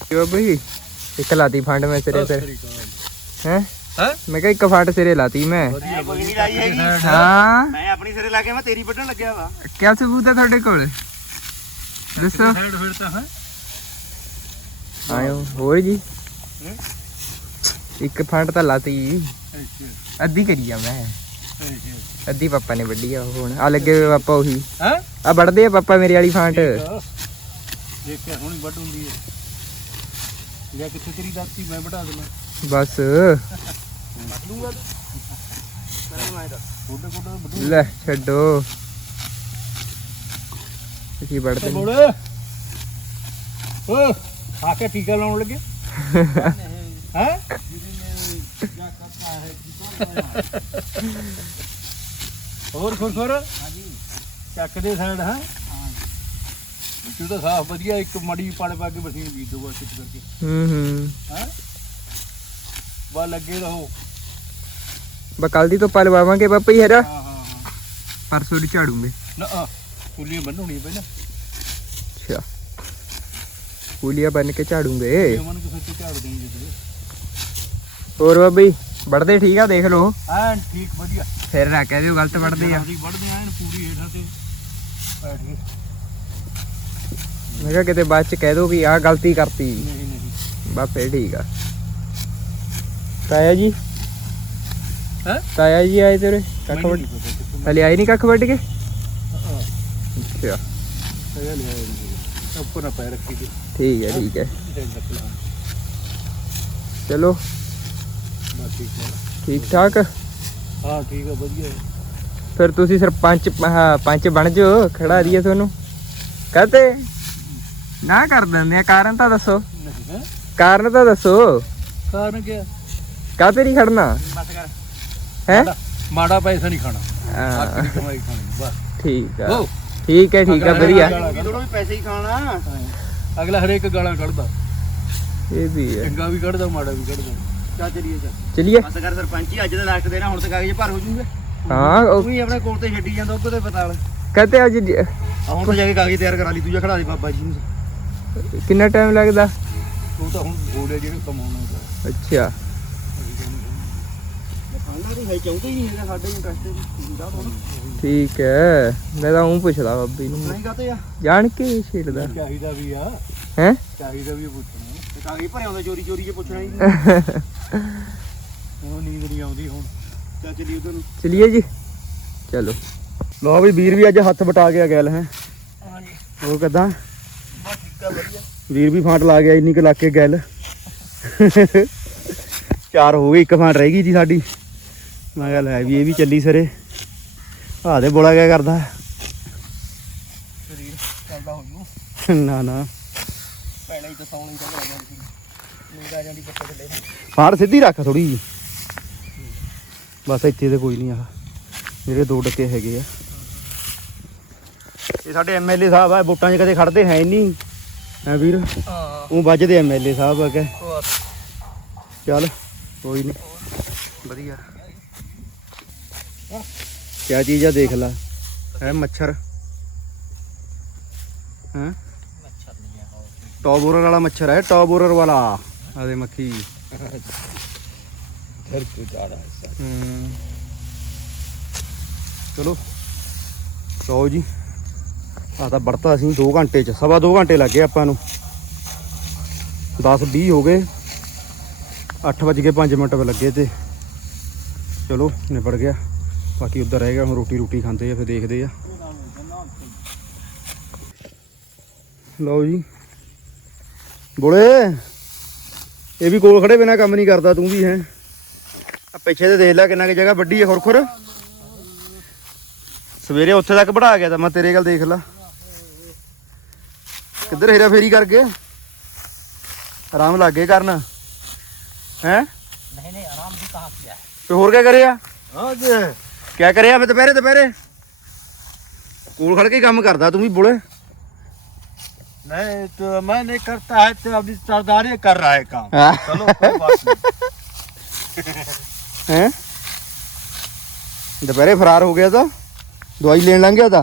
ਤੇ ਬਾਬਾ ਜੀ ਇੱਕ ਲਾਤੀ ਫਾਂਡ ਮੈਂ ਸਿਰੇ ਫਿਰ ਹੈ? ਹੈ? ਮੈਂ ਕਿਹਾ ਇੱਕ ਫਾਂਡ ਸਿਰੇ ਲਾਤੀ ਮੈਂ। ਮੈਂ ਕੋਈ ਨਹੀਂ ਲਾਈ ਹੈਗੀ। ਹਾਂ। ਮੈਂ ਆਪਣੀ ਸਿਰੇ ਲਾ ਕੇ ਮੈਂ ਤੇਰੀ ਵੱਢਣ ਲੱਗਿਆ ਵਾ। ਕਿਆ ਸਬੂਤ ਹੈ ਤੁਹਾਡੇ ਕੋਲ? ਦੱਸੋ। ਸਾਈਡ ਫਿਰ ਤਾਂ ਹੈ? ਆਇਓ ਹੋਰ ਜੀ? ਇੱਕ ਫਾਂਡ ਤਾਂ ਲਾਤੀ। ਅੱਧੀ ਕਰੀ ਆ ਮੈਂ। ਅੱਧੀ ਪਾਪਾ ਨੇ ਵੱਢੀ ਆ ਹੁਣ। ਆ ਲੱਗੇ ਹੋਏ ਪਾਪਾ ਉਹੀ। ਹੈ? ਆ ਵੱਢਦੇ ਆ ਪਾਪਾ ਮੇਰੇ ਵਾਲੀ ਫਾਂਟ ਦੇਖਿਆ ਹੁਣੀ ਵੱਢ ਹੁੰਦੀ ਹੈ। ਜਾਂ ਕਿੱਥੇ ਤੇਰੀ ਦਾਤੀ ਮੈਂ ਵਢਾ ਦੇਣਾ। ਬਸ। ਵੱਢ ਲੂੰਗਾ। ਮੈਂ ਮੈਂ ਦੱਸ ਕੋਡੇ ਕੋਡੇ ਵੱਢੂ ਲੈ ਛੱਡੋ। ਅਸੀਂ ਵੱਢਦੇ ਨੀ। ਓ ਆ ਕੇ ਟੀਕਾ ਲਾਉਣ ਲੱਗੇ? ਹੈ? ਹੋਰ ਖੁਰ ਖੁਰ ਚੱਕ ਦੇ ਸਾਈਡ ਹਾਂ? ਵਿੱਚੋਂ ਤਾਂ ਸਾਫ਼ ਵਧੀਆ ਇੱਕ ਮੜੀ ਪੜ ਪਾ ਕੇ ਮਸ਼ੀਨ ਬੀਜ ਦੂਗਾ ਸਿੱਟ ਕਰਕੇ। ਹੂੰ ਹੂੰ। ਹੈ? ਬਾ ਲੱਗੇ ਰਹੋ। ਬਾ ਕੱਲ ਦੀ ਧੁੱਪਾ ਲਵਾਵਾਂਗੇ ਪਾਪਾ ਹੀ ਹੈਰਾ ਹਾਂ ਹਾਂ ਹਾਂ। ਪਰਸੋਂ ਦੀ ਝਾੜੂਗੇ। ਨਾ ਆ ਕੁਲੀਆਂ ਬੰਨਣੀ ਪਹਿਲਾਂ। ਅੱਛਾ। ਪੂਲੀਆ ਬਣ ਕੇ ਝਾੜੂਗੇ। ਇਹ ਮਨ ਕਿਸੇ ਤੇ ਝਾੜ ਦੇਣੀ ਜਿੱਦੇ ਹੋਰ ਬਾਬਾ ਜੀ ਵੱਢਦੇ ਠੀਕ ਆ ਦੇਖ ਲਓ। ਐਨ ਠੀਕ ਵਧੀਆ। ਫਿਰ ਨਾ ਕਹਿ ਦਿਓ ਗਲਤ ਵੱਢਦੇ ਆ। ਆਂ ਐਨ ਪੂਰੀ ਹੇਠਾਂ ਤੇ ਬੈਠ ਗਈ ਮੈਂ ਕਿਹਾ ਕਿਤੇ ਬਾਅਦ ਚ ਕਹਿ ਦੋ ਵੀ ਆਹ ਗਲਤੀ ਕਰਤੀ। ਨਹੀਂ ਨਹੀਂ ਬਾ ਫੇਰ ਠੀਕ ਆ। ਤਾਇਆ ਜੀ? ਹੈਂ? ਤਾਇਆ ਜੀ ਆਏ ਤੇਰੇ ਕੱਖ ਵੱਢ ਹਲੇ ਆਏ ਨਹੀਂ ਕੱਖ ਵੱਢ ਕੇ? ਅੱਛਾ। ਨਾ ਪੈ ਰੱਖੀ ਠੀਕ ਹੈ ਠੀਕ ਹੈ ਚਲੋ। ਬਸ ਠੀਕ ਠੀਕ ਹਾਂ ਠੀਕ ਹੈ ਵਧੀਆ। ਫਿਰ ਤੁਸੀਂ ਸਰਪੰਚ ਪੰਚ ਬਣ ਜਾਓ। ਖੜਾ ਦਈਏ ਤੁਹਾਨੂੰ। ਕਹਤੇ? ਨਾ ਕਰ ਦਿੰਦੇ ਆ ਕਾਰਨ ਤਾਂ ਦੱਸੋ। ਹੈ ਕਾਰਨ ਤਾਂ ਦੱਸੋ। ਕਾਰਨ ਕੀ ਹੈ ਕਾਹਤੇ ਨਹੀਂ ਖੜਨਾ? ਬਸ ਕਰ। ਹੈ? ਮਾੜਾ- ਪੈਸਾ ਨਹੀਂ ਖਾਣਾ। ਹੱਕ ਦੀ ਕਮਾਈ ਖਾਣੀ ਬਸ। ਠੀਕ ਆ। ਹੋ। ਠੀਕ ਹੈ ਠੀਕ ਆ ਵਧੀਆ। ਥੋੜਾ ਵੀ ਪੈਸੇ ਹੀ ਖਾਣਾ। ਅਗਲਾ ਹਰੇਕ ਗਾਲਾਂ ਕੱਢਦਾ। ਇਹ ਵੀ ਹੈ ਚੰਗਾ ਵੀ ਕੱਢਦਾ ਮਾੜਾ ਵੀ ਕੱਢਦਾ। ਚੱਲ ਚਲੀਏ ਚੱਲ। ਚਲਿਏ। ਬਸ ਕਰ ਸਰਪੰਚ ਹੀ ਅੱਜ ਦਾ ਲਾਸਟ ਦੇਣਾ ਹੁਣ ਤੇ ਕਾਗਜ਼ ਭਰ ਹੋ ਜੂਗੇ ਹਾਂ ਉਹ ਤੂੰ ਹੀ ਆਪਣੇ ਕੋਲ ਤੇ ਛੱਡੀ ਜਾਂਦਾ ਉੱਧਰ ਤੇ ਪਤਾਲ। ਕਹਤੇ ਅੱਜ ਹੁਣ ਤਾਂ ਜਾ ਕੇ ਕਾਗਜ਼ ਤਿਆਰ ਕਰਾ ਲਈ ਤੂੰ ਜਾ ਖੜਾ ਦੇ ਬਾਬਾ ਜੀ ਨੂੰ। ਕਿੰਨਾ ਟਾਈਮ ਲੱਗਦਾ? ਉਹ ਤਾਂ ਹੁਣ ਬੋਲੇ ਜਿਹੜੇ ਕਮਾਉਣਾ ਹੁੰਦਾ ਅੱਛਾ ਠੀਕ ਹੈ। ਮੈਂ ਤਾਂ ਉਹ ਪੁੱਛਦਾ ਬਾਬੀ ਨੂੰ। ਆ? ਜਾਣ ਕੇ ਛੇੜਦਾ। ਚਾਹੀਦਾ ਵੀ ਆ। ਹੈ? ਚਾਹੀਦਾ ਵੀ ਪੁੱਛਣਾ। ਤੇ ਕਾਗਜ਼ ਭਰੇ ਆਉਂਦੇ ਚੋਰੀ ਚੋਰੀ ਜੇ ਪੁੱਛਣਾ ਹੀ ਹੁਣ ਨੀਂਦ ਨਹੀਂ ਆਉਂਦੀ ਹੁਣ। ਚੱਲ ਚਲੀ ਉਧਰ ਨੂੰ। ਚਲਿਏ ਜੀ। ਚਲੋ। ਲੋ ਵੀ ਵੀਰ ਵੀ ਅੱਜ ਹੱਥ ਬਟਾ ਗਿਆ ਗੈਲ ਹੈ। ਹਾਂਜੀ। ਉਹ ਕਦਾਂ? ਆ ਵਧੀਆ। ਵੀਰ ਵੀ ਫਾਂਟ ਲਾ ਗਿਆ ਇੰਨੀ ਕੁ ਲਾ ਕੇ ਗੈਲ। ਚਾਰ ਹੋ ਗਏ ਇੱਕ ਫਾਂਟ ਰਹਿ ਗਈ ਸੀ ਸਾਡੀ। ਮੈਂ ਕਿਹਾ ਲੈ ਵੀ ਇਹ ਵੀ ਚੱਲੀ ਸਰੇ। ਆ ਦੇ ਬੋਲਾ ਕਿਆ ਕਰਦਾ? ਸਰੀਰ ਚੱਲਦਾ ਹੋ ਜੂ। ਨਾ ਨਾ। ਪਹਿਲਾਂ ਹੀ ਤਾਂ ਸੌਣ ਹੀ ਤਾਂ ਲੱਗਦਾ ਸੀ ਨੀਂਦ ਆ ਜਾਂਦੀ ਪੱਕੇ ਥੱਲੇ। ਫਾਂਟ ਸਿੱਧੀ ਰੱਖ ਥੋੜੀ ਜੀ ਬਸ ਇੱਥੇ ਤੇ ਕੋਈ ਨਹੀਂ ਆ ਜਿਹੜੇ ਦੋ ਡੱਕੇ ਹੈਗੇ ਆ। ਇਹ ਸਾਡੇ ਐਮਐਲਏ ਸਾਹਿਬ ਆ ਵੋਟਾਂ 'ਚ ਕਦੇ ਖੜਦੇ ਹੀ ਨਹੀਂ। ਹੈ ਵੀਰ? ਹਾਂ। ਉਹ ਵੱਜਦੇ ਐਮਐਲਏ ਸਾਹਿਬ ਆ ਕੇ। ਚੱਲ ਕੋਈ ਨਹੀਂ ਵਧੀਆ। ਕਿਆ ਚੀਜ਼ ਆ ਦੇਖ ਲੈ। ਹੈ ਮੱਛਰ? ਹੈ? ਮੱਛਰ ਨਹੀਂ ਆ ਟੌਬੋਰਰ ਵਾਲਾ ਮੱਛਰ ਹੈ ਟੌਬੋਰਰ ਵਾਲਾ। ਆਦੇ ਮੱਖੀ। ਫਿਰ ਤੂੰ ਜਾ ਰਹਾ ਹੈ। ਚਲੋ। ਲਓ ਜੀ। ਆ ਤਾਂ ਵੜਤਾ ਅਸੀਂ 2 ਘੰਟੇ ਚ, ਸਵਾ 2 ਘੰਟੇ ਲੱਗੇ ਆਪਾਂ ਨੂੰ। 10 20 ਹੋ ਗਏ 8 ਵਜ ਕੇ 5 ਮਿੰਟ ਲੱਗੇ ਤੇ। ਚਲੋ, ਨਿਬੜ ਗਿਆ। ਬਾਕੀ ਉੱਧਰ ਰਹਿ ਗਿਆ, ਹੁਣ ਰੋਟੀ ਰੋਟੀ ਖਾਂਦੇ ਆ, ਫਿਰ ਦੇਖਦੇ ਆ। ਲਓ ਜੀ। ਬੋਲੇ, ਇਹ ਵੀ ਕੋਲ ਖੜੇ ਬਿਨਾ ਕੰਮ ਨਹੀਂ ਕਰਦਾ, ਤੂੰ ਵੀ ਹੈ। ਆ ਪਿੱਛੇ ਤੇ ਦੇਖ ਲੈ ਕਿੰਨਾ ਕਿ ਜਗ੍ਹਾ ਵੱਡੀ ਹੈ ਖੁਰਖੁਰ ਸਵੇਰੇ ਉੱਥੇ ਤੱਕ ਵਧਾ ਗਿਆ ਤਾਂ ਮੈਂ ਤੇਰੇ ਗੱਲ ਦੇਖ ਲਾ। ਕਿੱਧਰ ਹੇਰਾ ਫੇਰੀ ਕਰ ਗਏ ਆਰਾਮ ਲੱਗ ਗਏ ਕਰਨ ਹੈ ਨਹੀਂ ਨਹੀਂ ਆਰਾਮ ਵੀ ਕਹਾਂ ਕਿਆ ਤੇ ਹੋਰ ਕੀ ਕਰਿਆ ਹਾਂ ਜੀ ਕਿਆ ਕਰਿਆ ਮੈਂ ਦੁਪਹਿਰੇ ਦੁਪਹਿਰੇ ਕੋਲ ਖੜ ਕੇ ਹੀ ਕੰਮ ਕਰਦਾ ਤੂੰ ਵੀ ਬੋਲੇ नहीं तो मैं नहीं करता है तो अभी सरदारी कर रहा है काम हाँ। चलो कोई बात नहीं ਹੈ ਦੁਪਹਿਰੇ ਫਰਾਰ ਹੋ ਗਿਆ ਤਾਂ ਦਵਾਈ ਲੈਣ ਲੰਘ ਗਿਆ ਤਾਂ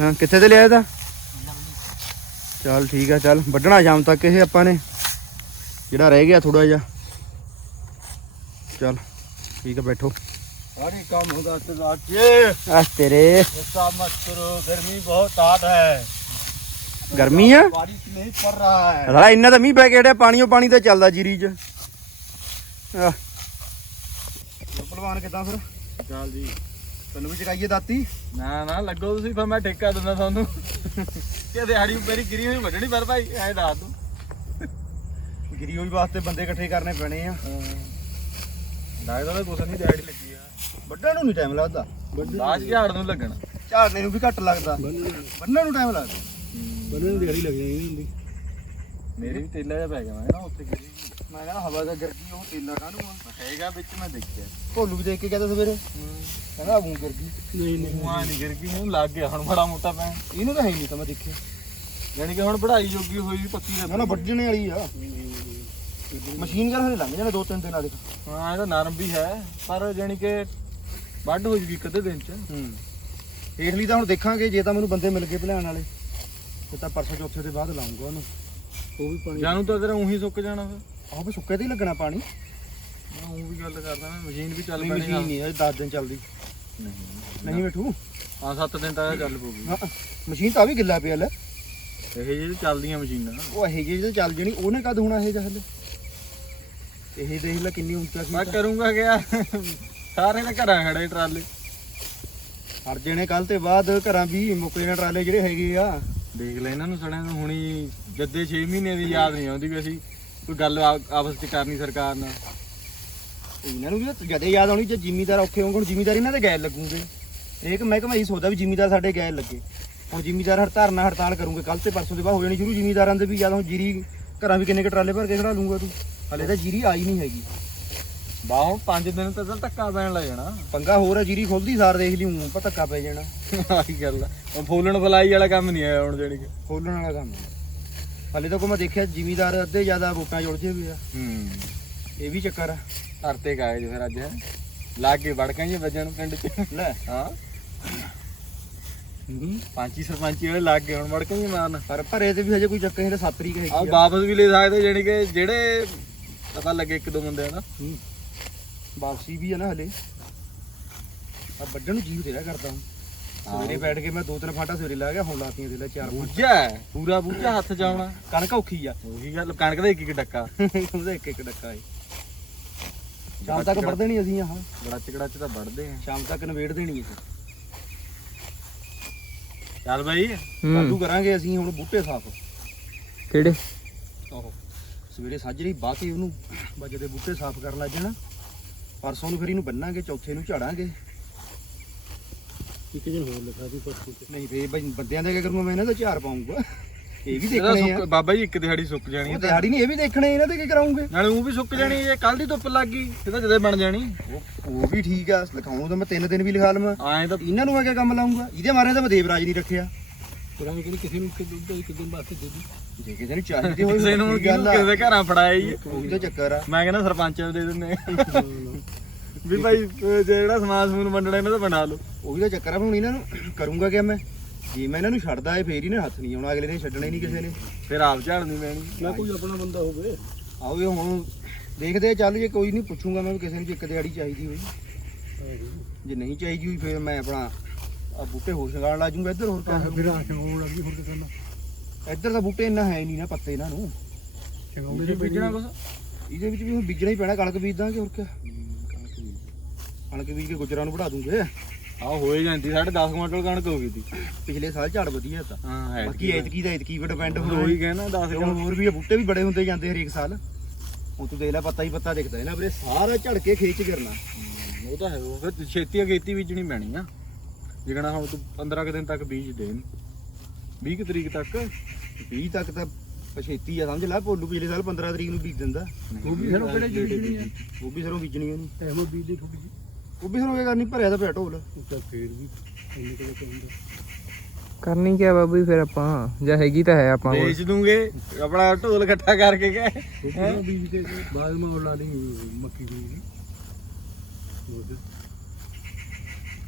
ਹਾਂ ਕਿੱਥੇ ਤੇ ਲਿਆਇਆ ਤਾਂ लवली ਚੱਲ ठीक ਆ ਚੱਲ ਵੱਢਣਾ ਸ਼ਾਮ ਤੱਕ ਇਹ ਆਪਾਂ ਨੇ ਜਿਹੜਾ ਰਹਿ ਗਿਆ ਥੋੜਾ ਜਿਹਾ ਚੱਲ ਠੀਕ ਆ ਬੈਠੋ अरे काम होगा तो ये ਆ ਤੇਰੇ गुस्सा मत करो गर्मी बहुत हार्ड है ਗਰਮੀ ਆ बारिश नहीं पड़ रहा है ਸਾਲਾ ਇੰਨਾ ਤਾਂ ਮੀਂਹ ਪੈ ਕੇ ਹਟਿਆ ਪਾਣੀਓ ਪਾਣੀ ਤਾਂ ਚੱਲਦਾ ਜੀਰੀ 'ਚ ਆ ਪਹਿਲਵਾਨ ਕਿਦਾਂ ਫਿਰ चल जी ਤੈਨੂੰ ਵੀ ਚਕਾਈਏ ਦਾਤੀ? ਨਾ ਨਾ ਲੱਗੋ ਤੁਸੀਂ ਫਿਰ ਮੈਂ ਠੇਕਾ ਦਿੰਦਾ ਤੁਹਾਨੂੰ। ਕਿ ਦਿਹਾੜੀ ਮੇਰੀ ਗਿਰੀ ਹੋਈ ਵੱਢਣੀ ਪਰ ਭਾਈ ਐ ਦੱਸ ਦੂੰ। ਗਿਰੀ ਹੋਈ ਵਾਸਤੇ ਬੰਦੇ ਇਕੱਠੇ ਕਰਨੇ ਪੈਣੇ ਆ। ਲੱਗਦਾ ਤਾਂ ਕੁਛ ਨਹੀਂ ਦਿਹਾੜੀ ਲੱਗੀ ਆ। ਵੱਢਣ ਨੂੰ ਨਹੀਂ ਟਾਈਮ ਲੱਗਦਾ। ਬਾਅਦ ਝਾੜ ਨੂੰ ਲੱਗਣਾ। ਝਾੜਨੇ ਨੂੰ ਵੀ ਘੱਟ ਲੱਗਦਾ। ਬੰਨਣ ਨੂੰ। ਟਾਈਮ ਲੱਗਦਾ। ਬੰਦੇ ਨੂੰ ਦਿਹਾੜੀ ਲੱਗ ਜਾਣੀ ਹੁੰਦੀ। ਮੇਰੀ ਵੀ ਤੇਲਾ ਜਿਹਾ ਪੈ ਗਿਆ ਮੈਂ ਨਾ ਉੱਥੇ ਗਿਰੀ। ਮੈਂ ਕਹਿੰਦਾ ਹਵਾ ਦਾ ਗਿਰ ਗਈ ਉਹ ਤੇਲਾ ਕਾਹਨੂੰ ਆ? ਹੈਗਾ ਵਿੱਚ ਮੈਂ ਦੇਖਿਆ। ਭੋਲੂ ਵੀ ਦੇਖ ਕੇ ਕਹਿੰਦਾ ਸਵੇਰੇ। ਕਹਿੰਦਾ ਆਗੂ ਗਿਰ ਗਈ। ਨਹੀਂ ਨਹੀਂ। ਮੂੰਹਾਂ ਨਹੀਂ ਗਿਰ ਗਈ ਮੂੰਹ ਲੱਗ ਗਿਆ ਹੁਣ ਬੜਾ ਮੋਟਾ ਪੈ ਇਹਨੂੰ ਤਾਂ ਹੈ ਹੀ ਨਹੀਂ ਤਾਂ ਮੈਂ ਦੇਖਿਆ ਯਾਨੀ ਕਿ ਹੁਣ ਪੜ੍ਹਾਈ ਜੋਗੀ ਹੋਈ ਵੀ ਪੱਕੀ ਨਾ ਨਾ ਵੱਢਣੇ ਵਾਲੀ ਆ। ਮਸ਼ੀਨ ਕਰ ਹਲੇ ਲੰਘ ਜਾਣੇ ਦੋ ਤਿੰਨ ਦਿਨਾਂ ਦੇ। ਹਾਂ ਇਹ ਤਾਂ ਨਰਮ ਵੀ ਹੈ ਪਰ ਯਾਨੀ ਕਿ ਵੱਢ ਹੋ ਜੂਗੀ ਕਦੇ ਦਿਨ ਚ। ਹੂੰ। ਹੇਠਲੀ ਤਾਂ ਹੁਣ ਦੇਖਾਂਗੇ ਜੇ ਤਾਂ ਮੈਨੂੰ ਬੰਦੇ ਮਿਲ ਗਏ ਭਲਿਆਣ ਵਾਲੇ ਤੇ ਤਾਂ ਪਰਸੋਂ ਚੌਥੇ ਦੇ ਬਾਅਦ ਲਾਉਂਗਾ ਉਹਨੂੰ। ਉਹ ਵੀ ਪਾਣੀ ਜਾਨੂੰ ਤਾਂ ਤੇਰਾ ਉਹੀ ਸੁੱਕ ਜਾਣਾ ਫਿਰ। ਆਹ ਵੀ ਸੁੱਕੇ ਤੇ ਹੀ ਲੱਗਣਾ ਪਾਣੀ। ਮੈਂ ਉਹ ਵੀ ਗੱਲ ਕਰਦਾ ਮੈਂ ਮਸ਼ੀਨ ਵੀ ਚੱਲ ਨਹੀਂ ਪੈਣੀ ਮਸ਼ੀਨ ਨਹੀਂ ਇਹ 10 ਦਿਨ ਚੱਲਦੀ। ਨਹੀਂ ਨਹੀਂ ਮਿੱਠੂ ਹਾਂ 7 ਦਿਨ ਤੱਕ ਚੱਲ ਪਊਗੀ ਹਾਂ ਮਸ਼ੀਨ ਤਾਂ ਵੀ ਗਿੱਲਾ ਪਿਆ ਲੈ। ਇਹ ਜਿਹੜੀ ਚੱਲਦੀਆਂ ਮਸ਼ੀਨਾਂ। ਉਹ ਇਹ ਜਿਹੀ ਜਦੋਂ ਚੱਲ ਜਣੀ ਉਹਨੇ ਕਦ ਹੋਣਾ ਇਹ ਜਹਲ? ਇਹ ਦੇਖ ਲੈ ਕਿੰਨੀ ਉੱਚਾ ਸੀ। ਮੈਂ ਕਰੂੰਗਾ ਗਿਆ ਸਾਰੇ ਨੇ ਘਰਾਂ ਖੜੇ ਟਰਾਲੇ। ਹਟ ਜਣੇ ਕੱਲ ਤੇ ਬਾਅਦ ਘਰਾਂ ਵੀ ਮੁੱਕੇ ਨੇ ਟਰਾਲੇ ਜਿਹੜੇ ਹੈਗੇ ਆ। ਦੇਖ ਲੈ ਇਹਨਾਂ ਨੂੰ ਸੜਿਆਂ ਨੂੰ ਹੁਣੀ ਜੱਦੇ 6 ਮਹੀਨੇ ਦੀ ਯਾਦ ਨਹੀਂ ਆਉਂਦੀ ਵੀ ਅਸੀਂ ਕੋਈ ਗੱਲ ਆ- ਆਪਸ ਚ ਕਰਨੀ ਸਰਕਾਰ ਨਾਲ? ਇਹਨਾਂ ਨੂੰ ਵੀ ਤਾਂ ਜਦੇ ਯਾਦ ਆਉਣੀ ਜੇ ਜ਼ਿਮੀਦਾਰ ਔਖੇ ਹੋਣਗੇ ਹੁਣ ਜ਼ਿਮੀਦਾਰ ਇਹਨਾਂ ਦੇ ਗੈਰ ਲੱਗੂਗੇ। ਇੱਕ ਮਹਿਕਮਾ ਹੀ ਸੋਚਦਾ ਵੀ ਜ਼ਿਮੀਦਾਰ ਸਾਡੇ ਗੈਰ ਲੱਗੇ। ਹੁਣ ਜ਼ਿਮੀਦਾਰ ਹੜ ਧਰਨਾ ਹੜਤਾਲ ਕਰੂਗੇ ਕੱਲ ਤੇ ਪਰਸੋਂ ਦੇ ਬਾਅਦ ਹੋ ਜਾਣੀ ਸ਼ੁਰੂ ਜ਼ਿਮੀਦਾਰਾਂ ਦੇ ਵੀ ਯਾਦ ਹੁਣ ਜੀਰੀ ਘਰਾਂ ਵੀ ਕਿੰਨੇ ਕ ਟਰਾਲੇ ਭਰ ਕੇ ਖੜਾ ਲੂੰਗਾ ਤੂੰ। ਹਲੇ ਤਾਂ ਜੀਰੀ ਆਈ ਨਹੀਂ ਹੈਗੀ। ਬਾਹੋਂ 5 ਦਿਨ ਤੱਕ ਤਾਂ ਧੱਕਾ ਪੈਣ ਲੱਗ ਜਾਣਾ। ਪੰਗਾ ਹੋਰ ਆ ਜੀਰੀ ਖੁੱਲਦੀ ਸਾਰ ਦੇਖ ਲਈ ਹੂੰ ਪਾ ਧੱਕਾ ਪੈ ਜਾਣਾ। ਆਹੀ ਗੱਲ ਆ। ਉਹ ਫੋਲਣ ਫਲਾਈ ਵਾਲਾ ਕੰਮ ਨਹੀਂ ਆਇਆ ਹੁਣ ਜਾਣੀ ਕਿ। ਖੋਲਣ ਵਾਲਾ ਕੰਮ ਹਲੇ ਤਾਂ ਕੋ ਮੈਂ ਦੇਖਿਆ ਜ਼ਿਮੀਦਾਰ ਅੱਧੇ ਜ਼ਿਆਦਾ ਵੋਟਾਂ ਜੁੜਦੇ ਹੋਏ ਆ। ਹੂੰ। ਇਹ ਵੀ ਚੱਕਰ ਆ। ਧਰਤੇ ਗਾਏ ਜੋ ਫਿਰ ਅੱਜ। ਲੱਗ ਕੇ ਵੜਕਾਂ ਜੀ ਵੱਜਣ ਪਿੰਡ ਚ। ਲੈ। ਹਾਂ। ਪੰਚੀ ਸਰਪੰਚੀ ਵਾਲੇ ਲੱਗ ਗਏ ਹੁਣ ਵੜਕਾਂ ਜੀ ਮਾਰਨ। ਪਰ ਭਰੇ ਤੇ ਵੀ ਹਜੇ ਕੋਈ ਚੱਕਰ ਨਹੀਂ 7 ਤਰੀਕ ਹੈਗੀ ਆ। ਵਾਪਸ ਵੀ ਲੈ ਸਕਦੇ ਜਾਣੀ ਕਿ ਜਿਹੜੇ ਪਤਾ ਲੱਗੇ ਇੱਕ ਦੋ ਬੰਦੇ ਨਾ ਹੂੰ। ਵਾਪਸੀ ਵੀ ਆ ਨਾ ਹਲੇ। ਆ ਵੱਢਣ ਨੂੰ ਜੀਵ ਤੇਰਾ ਕਰਦਾ ਹੂੰ ਸਵੇਰੇ ਬੈਠ ਕੇ ਮੈਂ ਦੋ ਤਿੰਨ ਫਾਂਟਾ ਸਵੇਰੇ ਲਾ ਗਿਆ ਹੁਣ ਲਾਤੀਆਂ ਦੇ ਲੈ ਚਾਰ ਪੰਜ ਬੂਝਾ ਹੈ, ਪੂਰਾ ਬੂਝਾ ਹੱਥ ਚ ਆਉਣਾ ਕਣਕ ਔਖੀ ਆ। ਉਹੀ ਗੱਲ ਕਣਕ ਦਾ ਇੱਕ ਇੱਕ ਡੱਕਾ। ਉਹਦਾ ਇੱਕ ਇੱਕ ਡੱਕਾ ਏ। ਸ਼ਾਮ ਤੱਕ ਵੱਢ ਦੇਣੀ ਅਸੀਂ ਆਹ। ਗੜਾਚ ਗੜਾਚ ਤਾਂ ਵੜਦੇ ਆ। ਸ਼ਾਮ ਤੱਕ ਨਵੇੜ ਦੇਣੀ ਹੈ ਚੱਲ ਬਾਈ ਕੱਦੂ ਕਰਾਂਗੇ ਅਸੀਂ ਹੁਣ ਬੂਟੇ ਸਾਫ਼। ਕਿਹੜੇ? ਆਹੋ ਸਵੇਰੇ ਸਾਜਰੀ ਬਾਹ ਕੇ ਉਹਨੂੰ। ਬੱਜ ਦੇ ਬੂਟੇ ਸਾਫ਼ ਕਰਨ ਲੱਗ ਜਾਣਾ ਪਰਸੋਂ ਨੂੰ ਫਿਰ ਇਹਨੂੰ ਬੰਨਾਂਗੇ ਚੌਥੇ ਨੂੰ ਝਾੜਾਂਗੇ। ਇੱਕ ਦਿਨ ਹੋਰ ਲਿਖਾ ਦੀ ਪਰਸੋਂ ਨਹੀਂ ਫੇਰ ਬਈ ਬੰਦਿਆਂ ਦੇ ਕੀ ਕਰੂੰਗਾ ਮੈਂ ਇਹਨਾਂ ਦਾ ਝਾੜ ਪਾਉਂਗਾ। ਇਹ ਵੀ ਦੇਖਣੇ ਆ। ਬਾਬਾ ਜੀ ਇੱਕ ਦਿਹਾੜੀ ਸੁੱਕ ਜਾਣੀ ਉਹ ਹੈ ਦਿਹਾੜੀ ਨਹੀਂ ਇਹ ਵੀ ਦੇਖਣੇ ਇਹਨਾਂ ਤੇ ਕੀ ਕਰਾਉਂਗੇ? ਨਾਲੇ ਉਹ ਵੀ ਸੁੱਕ ਜਾਣੀ ਜੇ ਕੱਲ ਦੀ ਧੁੱਪ ਲੱਗ ਗਈ ਇਹ ਤਾਂ ਜਦੇ ਬਣ ਜਾਣੀ। ਉਹ ਉਹ ਵੀ ਠੀਕ ਆ ਲਿਖਾਉਂ ਤਾਂ ਮੈਂ ਤਿੰਨ ਦਿਨ ਵੀ ਲਿਖਾ ਲਵਾਂ। ਐਂ ਤਾਂ ਇਹਨਾਂ ਨੂੰ ਮੈਂ ਕਿਆ ਕੰਮ ਲਾਉਂਗਾ ਇਹਦੇ ਮਾਰੇ ਤਾਂ ਮੈਂ ਦੇਵਰਾਜ ਨਹੀਂ ਰੱਖਿਆ। ਪੁਰਾਣੀ ਕਿਹੜੀ ਕਿਸੇ ਨੂੰ ਇੱਕ ਦਿਨ ਵਾਸਤੇ ਦੇ ਦੀ ਜੇ ਕਿਸੇ ਨੂੰ ਚਾਹੀਦੇ ਹੋਏ ਕਿਸੇ ਨੂੰ ਕੀ ਆ? ਕਿਸੇ ਦੇ ਘਰਾਂ ਫੜਾਇਆ ਹੀ ਉਹੀ ਤਾਂ ਚੱਕਰ ਆ। ਮੈਂ ਕਹਿੰਦਾ ਸਰਪੰਚ ਨੂੰ ਦੇ ਦਿੰਦੇ ਆ। ਵੀ ਭਾਈ ਅਹ ਜਿਹੜਾ ਸਮਾਨ ਸਮੂਨ ਵੰਡਣਾ ਇਹਨਾਂ ਦਾ ਬਣਾ ਲਓ। ਉਹੀ ਤਾਂ ਚੱਕਰ ਆ ਹੁਣ ਇਹਨਾਂ ਨੂੰ। ਕਰੂੰਗਾ ਕਿ ਮੈਂ? ਜੇ ਮੈਂ ਇਹਨਾਂ ਨੂੰ ਛੱਡਦਾ ਏ ਫੇਰ ਹੀ ਨੇ ਹੱਥ ਨਹੀਂ ਆਉਣਾ ਅਗਲੇ ਨੇ ਛੱਡਣਾ ਹੀ ਨਹੀਂ ਕਿਸੇ ਨੇ। ਫਿਰ ਆਪ ਝਾੜਨੀ ਪੈਣੀ ਕੋਈ ਆਪਣਾ ਬੰਦਾ ਹੋਵੇ। ਆਓ ਵੀ ਹੁਣ ਦੇਖਦੇ ਆ ਚੱਲ ਜੇ ਕੋਈ ਨਹੀਂ ਪੁੱਛੂੰਗਾ ਮੈਂ ਵੀ ਕਿਸੇ ਨੂੰ ਜੇ ਇੱਕ ਦਿਹਾੜੀ ਚਾਹੀਦੀ ਹੋਈ। ਜੇ ਨਹੀਂ ਚਾਹੀਦੀ ਹੋਈ ਫਿਰ ਮੈਂ ਆਪਣਾ ਆ ਬੂਟੇ ਹੋਰ ਸ਼ਗਾਣ ਲਾ ਜੂੰਗਾ ਇੱਧਰ ਹੋਰ ਕਿਆ ਫਿਰ ਆ ਸ਼ਗਾਉਣ ਲੱਗੀ ਹੋਰ ਕਿਤੇ ਨਾ ਇੱਧਰ ਤਾਂ ਬੂਟੇ ਇੰਨਾ ਹੈ ਨਹੀਂ ਨਾ ਪੱਤੇ ਇਹਨਾਂ ਨੂੰ। ਇਹਦੇ ਬੀਜਣਾ ਕੁਛ? ਇਹਦੇ ਵਿੱਚ ਵੀ ਹੁਣ ਬੀਜਣਾ ਹੀ ਪੈਣਾ ਕਣਕ ਬੀਜ ਦਾਂਗੇ ਹੋਰ ਕਿਆ। ਕਣਕ ਬੀਜ ਕੇ ਗੁਜਰਾਂ ਨੂੰ ਵੜਾ ਦੂੰਗੇ। ਆ ਹੋਏ ਜਾਂਦੀ ਸਾਢੇ 10 ਕੁਇੰਟਲ ਕਣਕ ਹੋ ਗਈ ਸੀ। ਪਿਛਲੇ ਸਾਲ ਝਾੜ ਵਧੀਆ ਤਾਂ ਹਾਂ ਬਾਕੀ ਐਤਕੀ ਦਾ ਐਤਕੀ ਵੀ ਡਿਪੈਂਡ ਹੁਣ ਹੋਣਾ ਉਹੀ ਕਹਿਣਾ 10 ਤੇ ਹੁਣ ਹੋਰ ਵੀ ਇਹ ਬੂਟੇ ਵੀ ਬੜੇ ਹੁੰਦੇ ਜਾਂਦੇ ਹਰੇਕ ਸਾਲ। ਹੁਣ ਤੂੰ ਦੇਖ ਲੈ ਪੱਤਾ ਹੀ ਪੱਤਾ ਦਿਖਦਾ ਹੈ ਨਾ ਵੀਰੇ ਸਾਰਾ ਝੜ ਕੇ ਖੇਚ ਕਰਨਾ ਉਹ ਤਾਂ ਹੈ ਉਹ ਫਿਰ ਛੇਤੀ ਅਗੇਤੀ ਬੀਜਣੀ ਪੈਣੀ ਆ। ਜਿਗਣਾ ਹੁਣ ਤੂੰ 15 ਕੁ ਦਿਨ ਤੱਕ ਬੀਜ ਦੇ। 20 ਕੁ ਤਰੀਕ ਤੱਕ। 20 ਤੱਕ ਤਾਂ ਪਛੇਤੀ ਆ ਸਮਝ ਲੈ ਭੋਲੂ ਪਿਛਲੇ ਸਾਲ 15 ਤਰੀਕ ਨੂੰ ਬੀਜ ਦਿੰਦਾ। ਉਹ ਵੀ ਸਰੋਂ ਕਿਹੜੇ ਬੀਜਣੀ ਆ? ਉਹ ਵੀ ਸਰੋਂ ਬੀਜਣੀ ਉਹਨੂੰ ਐਮੋ ਬੀਜ ਦੀ ਥੋੜੀ ਉਹ ਵੀ ਸਰੋਂ ਕੀ ਕਰਨੀ ਭਰਿਆ ਤਾਂ ਪਿਆ ਢੋਲ। ਤਾਂ ਫੇਰ ਵੀ ਇੰਨੇ ਕਿਲੋ ਚਾਹੀਦਾ ਕਰਨੀ ਕਿਆ ਬਾਬੂ ਜੀ ਫਿਰ ਆਪਾਂ ਜਾਂ ਹੈਗੀ ਤਾਂ ਹੈ ਆਪਾਂ ਕੋਲ। ਵੇਚ ਦੂੰਗੇ ਆਪਣਾ ਢੋਲ ਇਕੱਠਾ ਕਰਕੇ ਗਏ ਬੀਜ ਕੇ ਬਾਅਦ ਮੈਂ ਲਾ ਲਈ ਮੱਕੀ ਬੀਜ